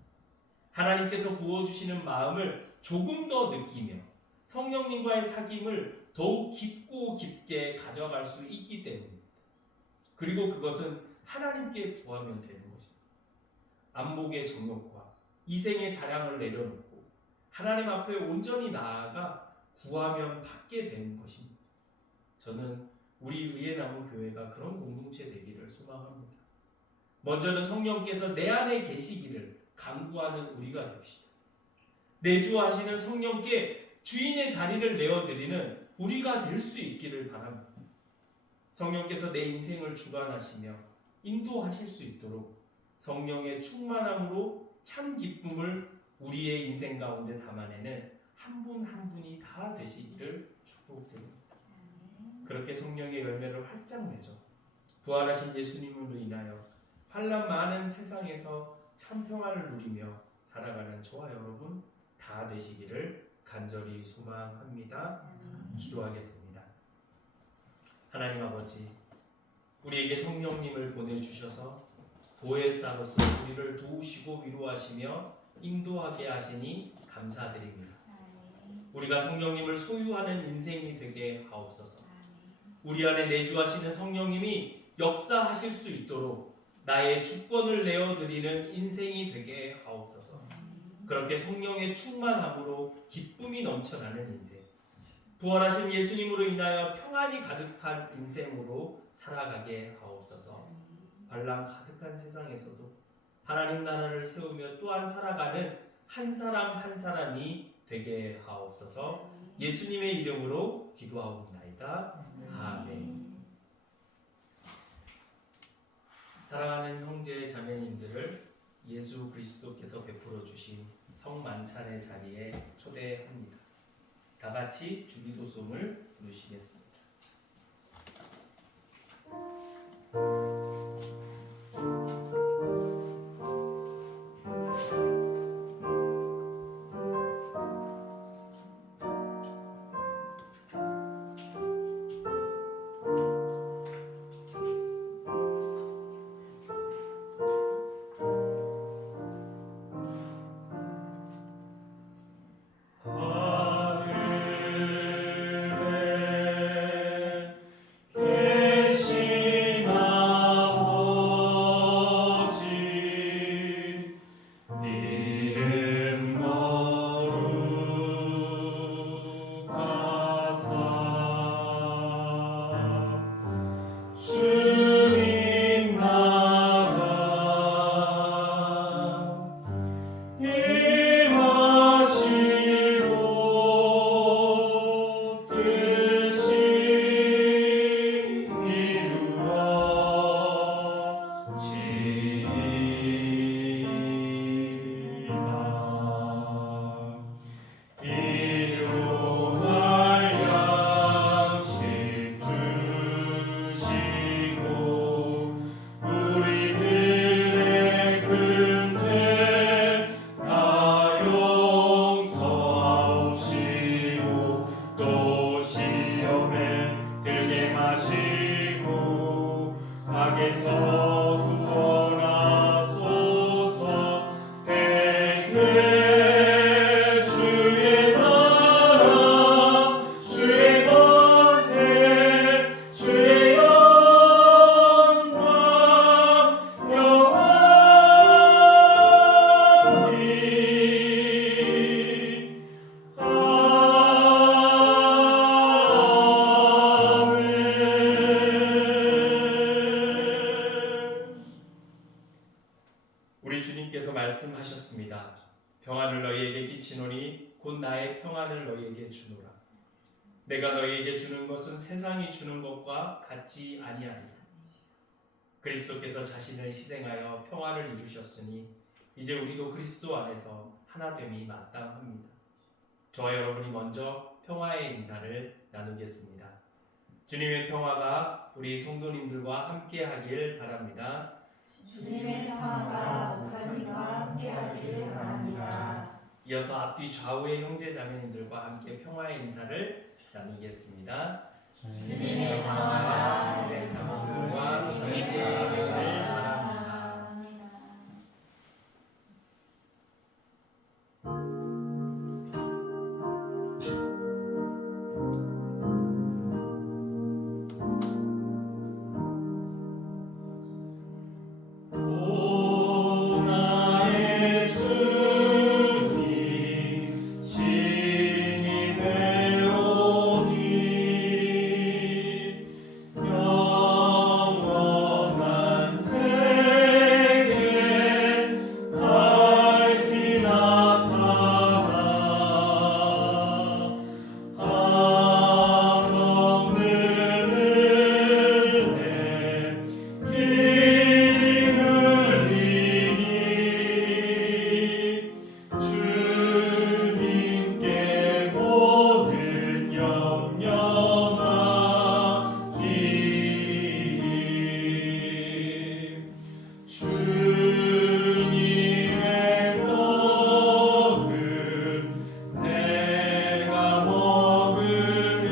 하나님께서 부어주시는 마음을 조금 더 느끼며 성령님과의 사귐을 더욱 깊고 깊게 가져갈 수 있기 때문입니다. 그리고 그것은 하나님께 구하면 되는 것입니다. 안목의 정욕과 이생의 자랑을 내려놓고 하나님 앞에 온전히 나아가 구하면 받게 되는 것입니다. 저는 우리 의에 남은 교회가 그런 공동체 되기를 소망합니다. 먼저는 성령께서 내 안에 계시기를 간구하는 우리가 됩시다. 내주하시는 성령께 주인의 자리를 내어드리는 우리가 될 수 있기를 바랍니다. 성령께서 내 인생을 주관하시며 인도하실 수 있도록 성령의 충만함으로 참 기쁨을 우리의 인생 가운데 담아내는 한 분 한 분이 다 되시기를 축복드립니다. 그렇게 성령의 열매를 활짝 맺어 부활하신 예수님으로 인하여 환난 많은 세상에서 참 평안을 누리며 살아가는 저와 여러분 다 되시기를 간절히 소망합니다. 기도하겠습니다. 하나님 아버지, 우리에게 성령님을 보내주셔서 보혜사로서 우리를 도우시고 위로하시며 인도하게 하시니 감사드립니다. 우리가 성령님을 소유하는 인생이 되게 하옵소서. 우리 안에 내주하시는 성령님이 역사하실 수 있도록 나의 주권을 내어드리는 인생이 되게 하옵소서. 그렇게 성령의 충만함으로 기쁨이 넘쳐나는 인생, 부활하신 예수님으로 인하여 평안이 가득한 인생으로 살아가게 하옵소서. 환난 가득한 세상에서도 하나님 나라를 세우며 또한 살아가는 한 사람 한 사람이 되게 하옵소서. 예수님의 이름으로 기도하옵나이다. 아멘. 사랑하는 형제 자매님들을 예수 그리스도께서 베풀어 주신 성만찬의 자리에 초대합니다. 다 같이 주기도송을 부르시겠습니다. 우리 주님께서 말씀하셨습니다. 평안을 너희에게 끼치노니 곧 나의 평안을 너희에게 주노라. 내가 너희에게 주는 것은 세상이 주는 것과 같지 아니하리라. 그리스도께서 자신을 희생하여 평안을 이루셨으니 이제 우리도 그리스도 안에서 하나됨이 마땅합니다. 저와 여러분이 먼저 평화의 인사를 나누겠습니다. 주님의 평화가 우리 성도님들과 함께 하길 바랍니다. 주님의 평화가 목사님과 함께하기를 바랍니다. 이어서 앞뒤 좌우의 형제 자매님들과 함께 평화의 인사를 나누겠습니다. 주님의 평화가 내 자손들과 함께 하기를 바랍니다. 오 나의 주님 신이 되오니 영원한 세계 밝히 나타나 한없는 은혜 길이 누리니 주님께 모든 영영 맡기리 주님의 떡은 내가 먹으며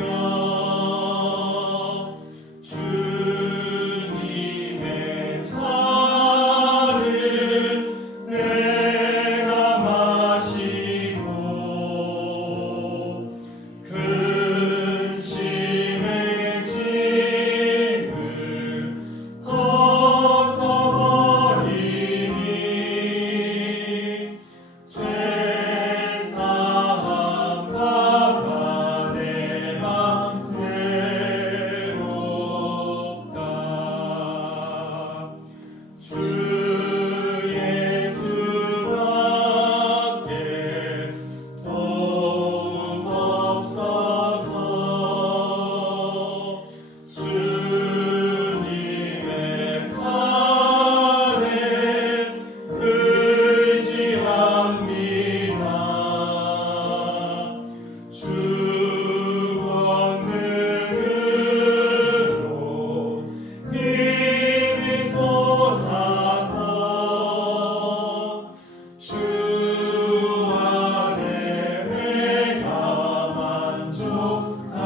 주님의 차를 내가 마시고 근심의 짐을 벗어버리니 죄사함 받아 내 맘 새롭다 주 예수밖에 도움 없어서 주님의 팔에 의지합니다 주 권능으로 힘이 솟아서 주 안에 내가 만족합니다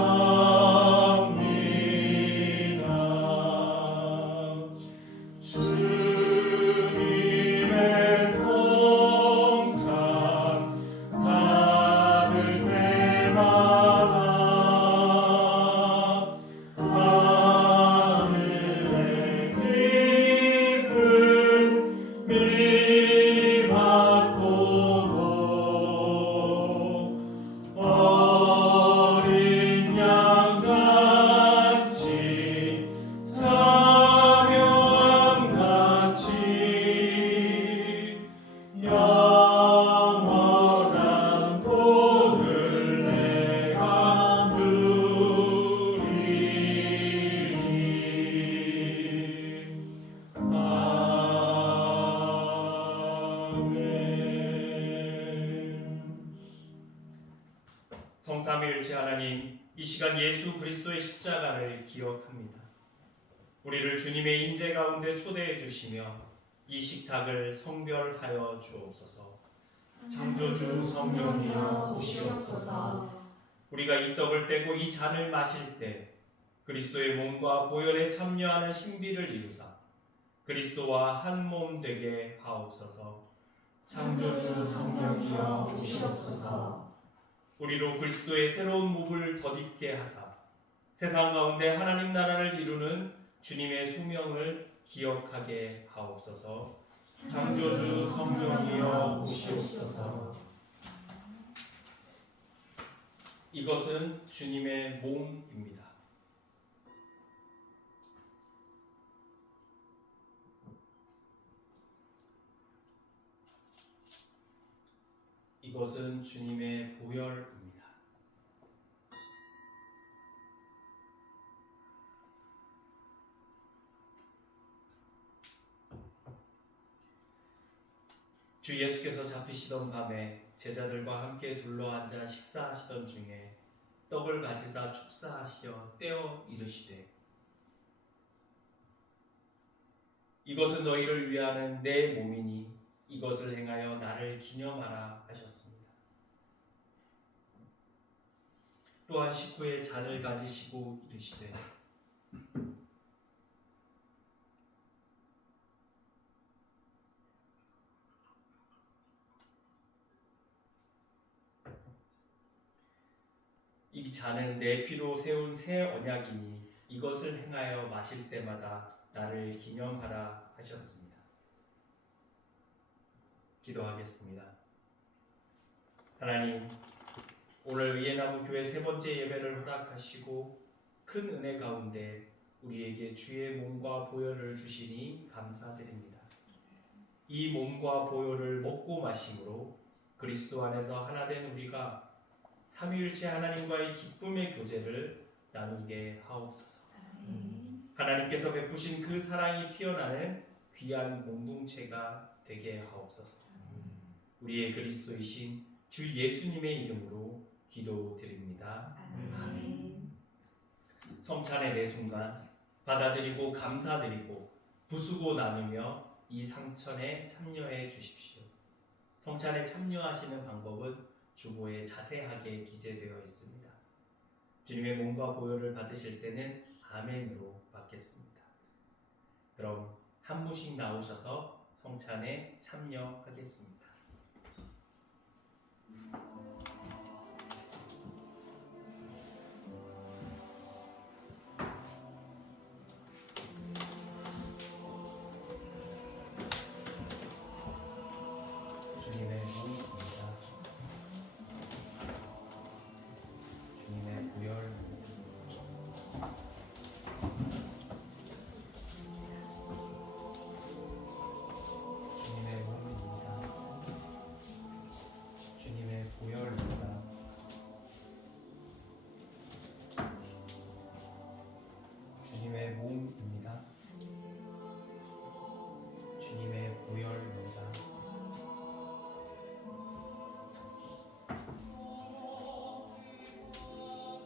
주님의 성찬 받을 때마다 하늘의 기쁨 미리 맛보고 어린 양같이 자명같이 영원한 복을 내가 누리리 아멘. 성삼위일체 하나님, 이 시간 예수 그리스도의 십자가를 기억합니다. 우리를 주님의 인재 가운데 초대해 주시며 이 식탁을 성별하여 주옵소서. 창조주 성령이여 오시옵소서. 우리가 이 떡을 떼고 이 잔을 마실 때 그리스도의 몸과 보혈에 참여하는 신비를 이루사 그리스도와 한 몸 되게 하옵소서. 창조주 성령이여 오시옵소서. 우리로 그리스도의 새로운 몸을 덧입게 하사 세상 가운데 하나님 나라를 이루는 주님의 소명을 기억하게 하옵소서. 창조주 성령이여 오시옵소서. 이것은 주님의 몸입니다. 이것은 주님의 보혈입니다. 주 예수께서 잡히시던 밤에 제자들과 함께 둘러앉아 식사하시던 중에 떡을 가지사 축사하시어 떼어 이르시되 이것은 너희를 위하는 내 몸이니 이것을 행하여 나를 기념하라 하셨습니다. 또한 식구의 잔을 가지시고 이르시되 이 잔은 내 피로 세운 새 언약이니 이것을 행하여 마실 때마다 나를 기념하라 하셨습니다. 기도하겠습니다. 하나님, 오늘 의예나무 교회 세 번째 예배를 허락하시고 큰 은혜 가운데 우리에게 주의 몸과 보혈을 주시니 감사드립니다. 이 몸과 보혈을 먹고 마심으로 그리스도 안에서 하나 된 우리가 삼위일체 하나님과의 기쁨의 교제를 나누게 하옵소서. 하나님께서 베푸신 그 사랑이 피어나는 귀한 공동체가 되게 하옵소서. 우리의 그리스도이신 주 예수님의 이름으로 기도드립니다. 아멘. 성찬의 매 순간 받아들이고 감사드리고 부수고 나누며 이 상천에 참여해 주십시오. 성찬에 참여하시는 방법은 주보에 자세하게 기재되어 있습니다. 주님의 몸과 보혈을 받으실 때는 아멘으로 받겠습니다. 그럼 한 분씩 나오셔서 성찬에 참여하겠습니다. 주님의 몸입니다. 주님의 보혈 주님의 몸입니다. 주님의 보혈입니다. 주님의 몸입니다. 주님의 보혈입니다.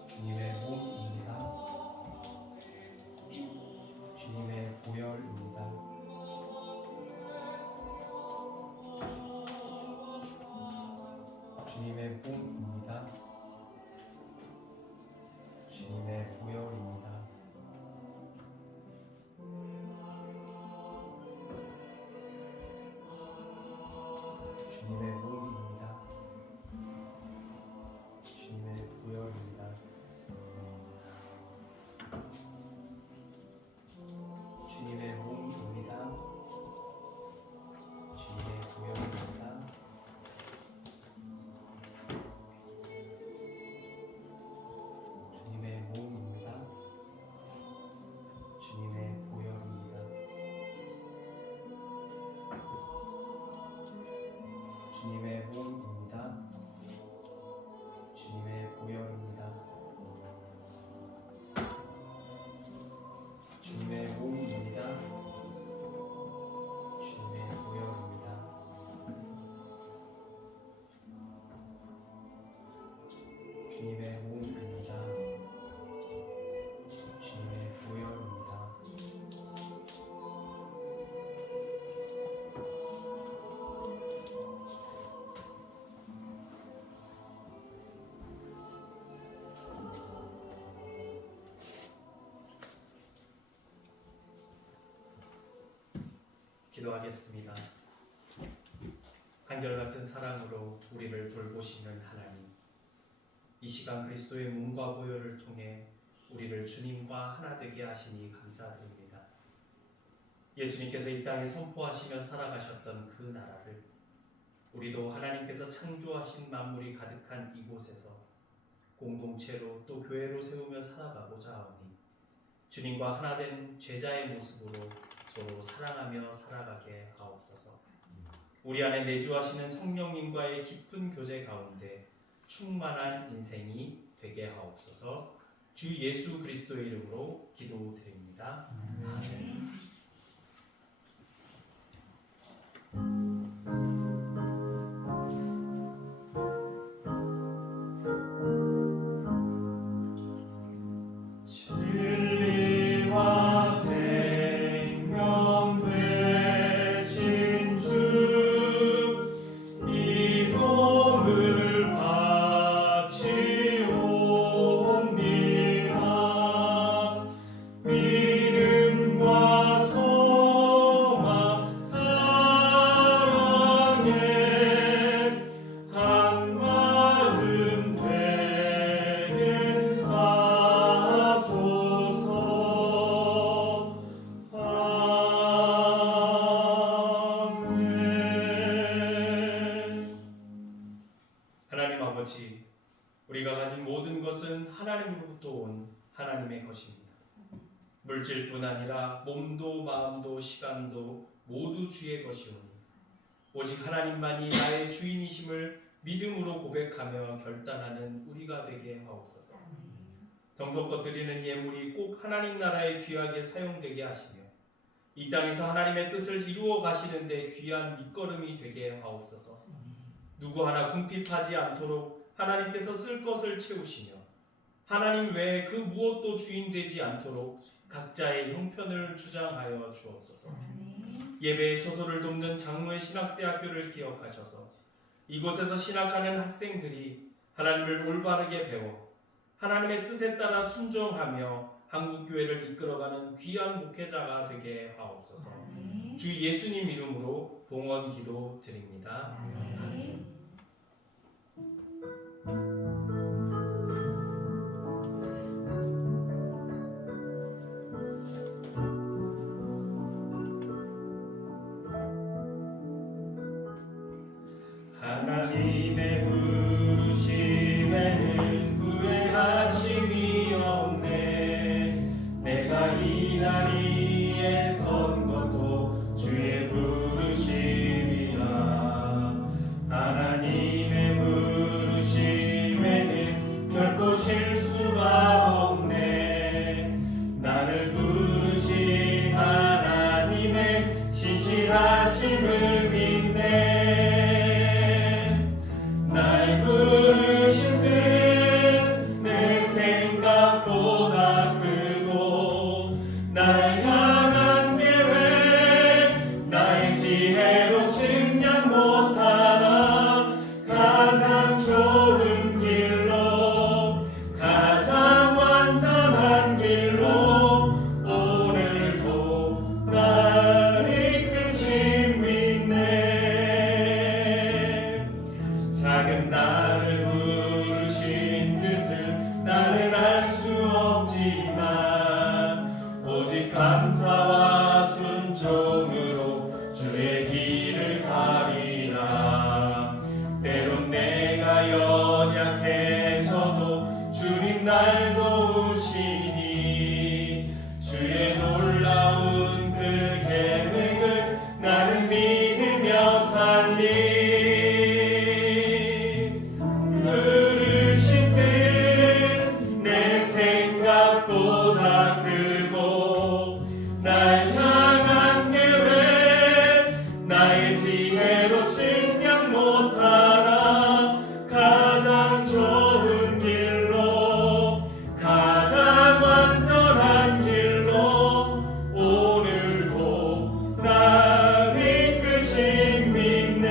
주님의 몸입니다. 주님의 보혈입니다. 주님의 몸입니다. 주님의 보혈입니다. 주님의 몸입니다. 주님의 보혈입니다. 주님의 몸입니다. 주님의 보혈입니다. 주님의 몸입니다. 주님의 보혈입니다. 주님의 몸입니다. 주님의 보혈입니다. 주님의 몸입니다. 주님의 보혈입니다. 주님의 몸입니다. 주님의 보혈입니다. 기도하겠습니다. 한결같은 사랑으로 우리를 돌보시는 하나님, 이 시간 그리스도의 몸과 보혈을 통해 우리를 주님과 하나 되게 하시니 감사드립니다. 예수님께서 이 땅에 선포하시며 살아가셨던 그 나라를 우리도 하나님께서 창조하신 만물이 가득한 이곳에서 공동체로 또 교회로 세우며 살아가고자 하오니 주님과 하나 된 제자의 모습으로 서로 사랑하며 살아가게 하옵소서. 우리 안에 내주하시는 성령님과의 깊은 교제 가운데 충만한 인생이 되게 하옵소서. 주 예수 그리스도의 이름으로 기도드립니다. 아멘. 진리와 생명 되신 주, 이 몸을 바치오. 하나님으로부터 온 하나님의 것입니다. 물질뿐 아니라 몸도 마음도 시간도 모두 주의 것이오니 오직 하나님만이 나의 주인이심을 믿음으로 고백하며 결단하는 우리가 되게 하옵소서. 정성껏 드리는 예물이 꼭 하나님 나라에 귀하게 사용되게 하시며 이 땅에서 하나님의 뜻을 이루어 가시는데 귀한 밑거름이 되게 하옵소서. 누구 하나 궁핍하지 않도록 하나님께서 쓸 것을 채우시며 하나님 외에 그 무엇도 주인 되지 않도록 각자의 형편을 주장하여 주옵소서. 예배의 처소를 돕는 장로의 신학대학교를 기억하셔서 이곳에서 신학하는 학생들이 하나님을 올바르게 배워 하나님의 뜻에 따라 순종하며 한국교회를 이끌어가는 귀한 목회자가 되게 하옵소서. 주 예수님 이름으로 봉헌 기도 드립니다. 하나님의 부르심에는 후회하심이 없네. 내가 이 자리에 선 것도 주의 부르심이라. 하나님의 부르심에는 결코 실수가 없네. 나를 부르신 하나님의 신실하심을 믿네. 날 부르신 뜻 내 생각보다 크고 날 향한 계획 나의 지혜로 측량 못하나 가장 좋은 길로 가장 완전한 길로 오늘도 날 이끄신 믿네. 작은 나를 부르신 뜻을 나는 알 수 없지만 오직 감사와 순종으로 주의 길을 가리라. 때론 내가 연약해져도 주님 날 도우시니 주의 놀라운 그 계획을 나는 믿으며 살리. 부르신 뜻 내 생각보다 크고 날 향한 계획 나의 지혜로 측량 못하나 가장 좋은 길로 가장 완전한 길로 오늘도 날 이끄신 믿네.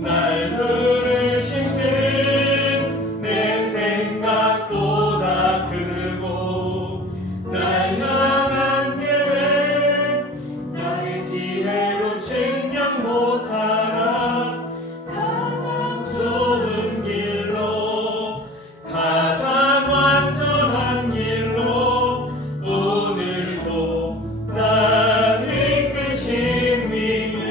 날 부르신 뜻 내 생각보다 크고 날 향한 계획 나의 지혜로 측량 못하나 가장 좋은 길로 가장 완전한 길로 오늘도 날 이끄신 믿네.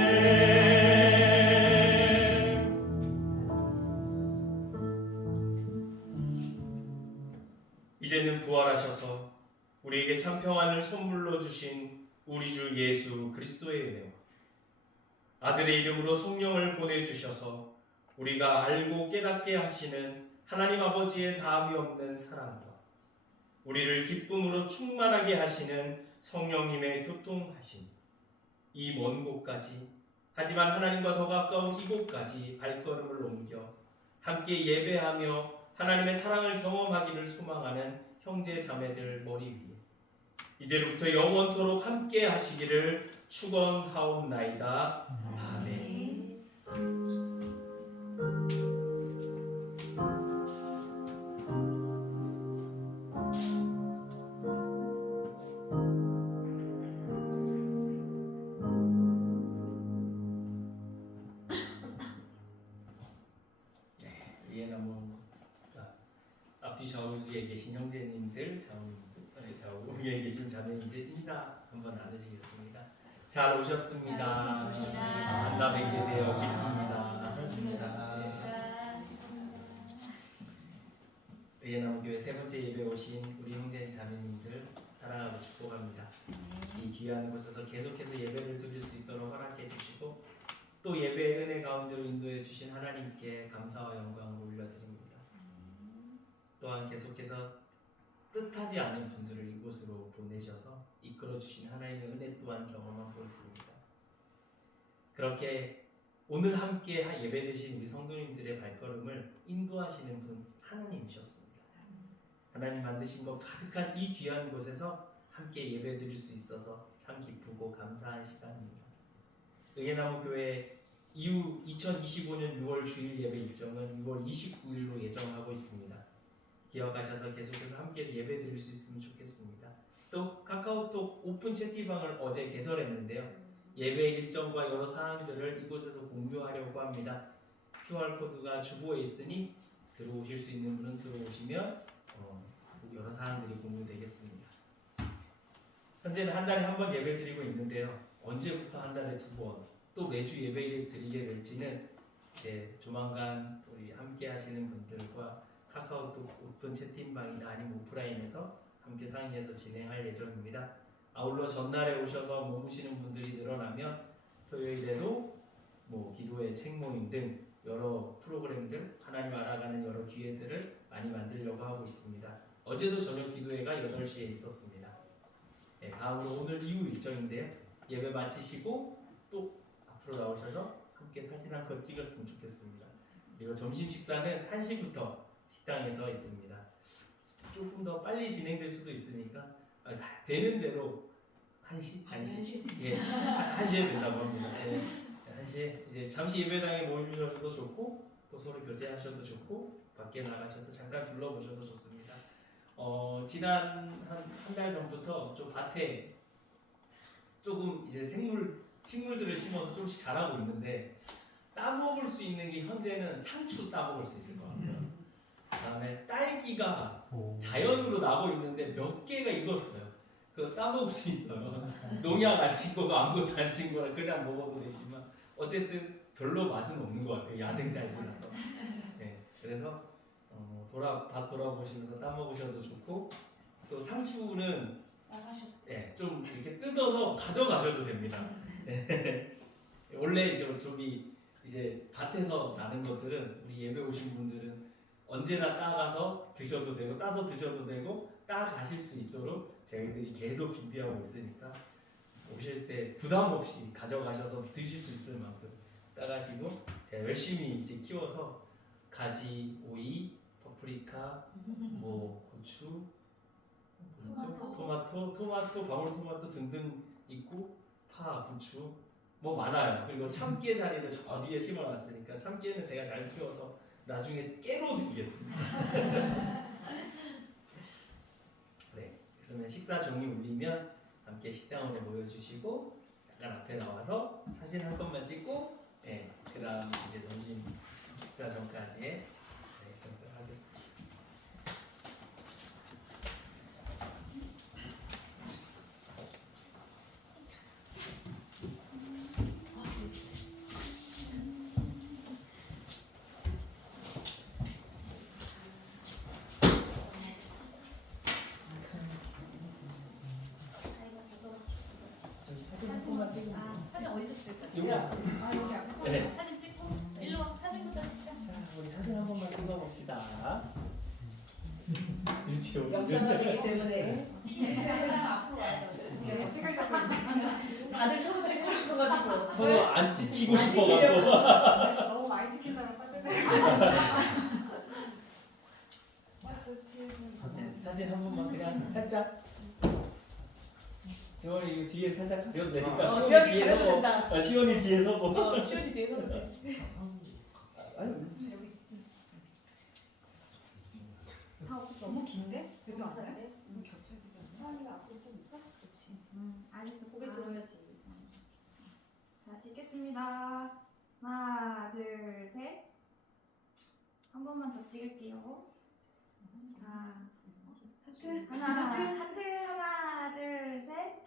이제는 부활하셔서 우리에게 참 평안을 선물로 주신 우리 주 예수 그리스도의 은혜와 아들의 이름으로 성령을 보내주셔서 우리가 알고 깨닫게 하시는 하나님 아버지의 다함이 없는 사랑과 우리를 기쁨으로 충만하게 하시는 성령님의 교통하심, 이 먼 곳까지 하지만 하나님과 더 가까운 이곳까지 발걸음을 옮겨 함께 예배하며 하나님의 사랑을 경험하기를 소망하는 형제 자매들 머리 위에 이제로부터 영원토록 함께 하시기를 축원하옵나이다. 아멘. 앞뒤 좌우에 계신 형제님들, 좌우에 계신 자매님들 인사 한번 나누시겠습니다. 잘 오셨습니다. 만나 뵙게 되어 기쁩니다. 의예나무교회 세 번째 예배 오신 우리 형제 자매님들 사랑하고 축복합니다. 이 귀한 곳에서 계속해서 예배를 드릴 수 있도록 허락해 주시고 또 예배의 은혜 가운데로 인도해 주신 하나님께 감사와 영광을 올려드립니다. 또한 계속해서 뜻하지 않는 분들을 이곳으로 보내셔서 이끌어 주신 하나님의 은혜 또한 경험하고 있습니다. 그렇게 오늘 함께 예배드신 우리 성도님들의 발걸음을 인도하시는 분 하나님이셨습니다. 하나님 만드신 것 가득한 이 귀한 곳에서 함께 예배드릴 수 있어서 참 기쁘고 감사한 시간입니다. 의예나무 교회 이후 2025년 6월 주일 예배 일정은 6월 29일로 예정하고 있습니다. 기억하셔서 계속해서 함께 예배드릴 수 있으면 좋겠습니다. 또 카카오톡 오픈 채팅방을 어제 개설했는데요. 예배 일정과 여러 사항들을 이곳에서 공유하려고 합니다. QR코드가 주보에 있으니 들어오실 수 있는 분은 들어오시면 여러 사항들이 공유되겠습니다. 현재는 한 달에 한 번 예배 드리고 있는데요. 언제부터 한 달에 2번 또 매주 예배 드리게 될지는 이제 조만간 우리 함께 하시는 분들과 카카오톡 오픈 채팅방이나 아니면 오프라인에서 함께 상의해서 진행할 예정입니다. 아울러 전날에 오셔서 머무시는 분들이 늘어나면 토요일에도 기도회 책모임 등 여러 프로그램들 하나님 알아가는 여러 기회들을 많이 만들려고 하고 있습니다. 어제도 저녁 기도회가 8시에 있었습니다. 네, 다음으로 오늘 이후 일정인데요. 예배 마치시고 또 앞으로 나오셔서 함께 사진 한 컷 찍었으면 좋겠습니다. 그리고 점심 식사는 1시부터 식당에서 있습니다. 조금 더 빨리 진행될 수도 있으니까 되는 대로 1시? 1시? 예, 1시에 된다고 합니다. 예, 1시에 이제 잠시 예배당에 모이셔도 좋고 또 서로 교제하셔도 좋고 밖에 나가셔서 잠깐 둘러보셔도 좋습니다. 지난 한 달 전부터 좀 밭에 조금 이제 식물들을 심어서 조금씩 자라고 있는데 따먹을 수 있는 게 현재는 상추 따먹을 수 있을 것 같아요. 그다음에 딸기가 자연으로 나고 있는데 몇 개가 익었어요. 그거 따먹을 수 있어요. 농약 안 친 거고 아무것도 안 친 거라 그냥 먹어도 되지만 어쨌든 별로 맛은 없는 것 같아요. 야생 딸기라서. 네, 그래서 밭 돌아보시면서 따먹으셔도 좋고 또 상추는 좀 이렇게 뜯어서 가져가셔도 됩니다. 원래 이제 밭에서 나는 것들은 우리 예배 오신 분들은 언제나 따가서 드셔도 되고 따서 드셔도 되고 따 가실 수 있도록 저희들이 계속 준비하고 있으니까 오실 때 부담 없이 가져가셔서 드실 수 있을 만큼 따가시고 제가 열심히 이제 키워서 가지, 오이, 파프리카, 고추, 토마토, 방울토마토 등등 있고 파, 부추 많아요. 그리고 참깨 자리를 저 뒤에 심어놨으니까 참깨는 제가 잘 키워서 나중에 깨로 드리겠습니다. 네, 그러면 식사 종이 울리면 함께 식당으로 모여주시고 잠깐 앞에 나와서 사진 한 건만 찍고 그 다음 이제 점심 식사 전까지 하겠습니다. 사진 어디서 찍을까? 여기 여기 앞에서 네. 사진 찍고 일로 와. 사진부터 찍자. 우리 사진 한 번만 찍어봅시다. 그렇죠. 영상화되기 때문에 앞으로 와야 돼. 찍으려고 다들 서로 찍고 싶어가지고 서로 안 찍히고 안 싶어가지고. 너무 많이 찍힌다고 빠져요. 사진 한 번만 그냥 살짝. 지원이 이거 뒤에 살짝 가려도 되니까. 지원이 뒤에 가려도 서고. 된다. 시원이 뒤에 서고. 시원이 뒤에서 너무 긴데? 그죠 않아요? 겹쳐야 되잖아. 사람이가 앞으로 좀 있다? 그렇지. 알겠어. 고개 들어야지. 자, 찍겠습니다. 하나, 둘, 셋. 한 번만 더 찍을게요. 자, 하트. 하트, 하나, 둘, 셋.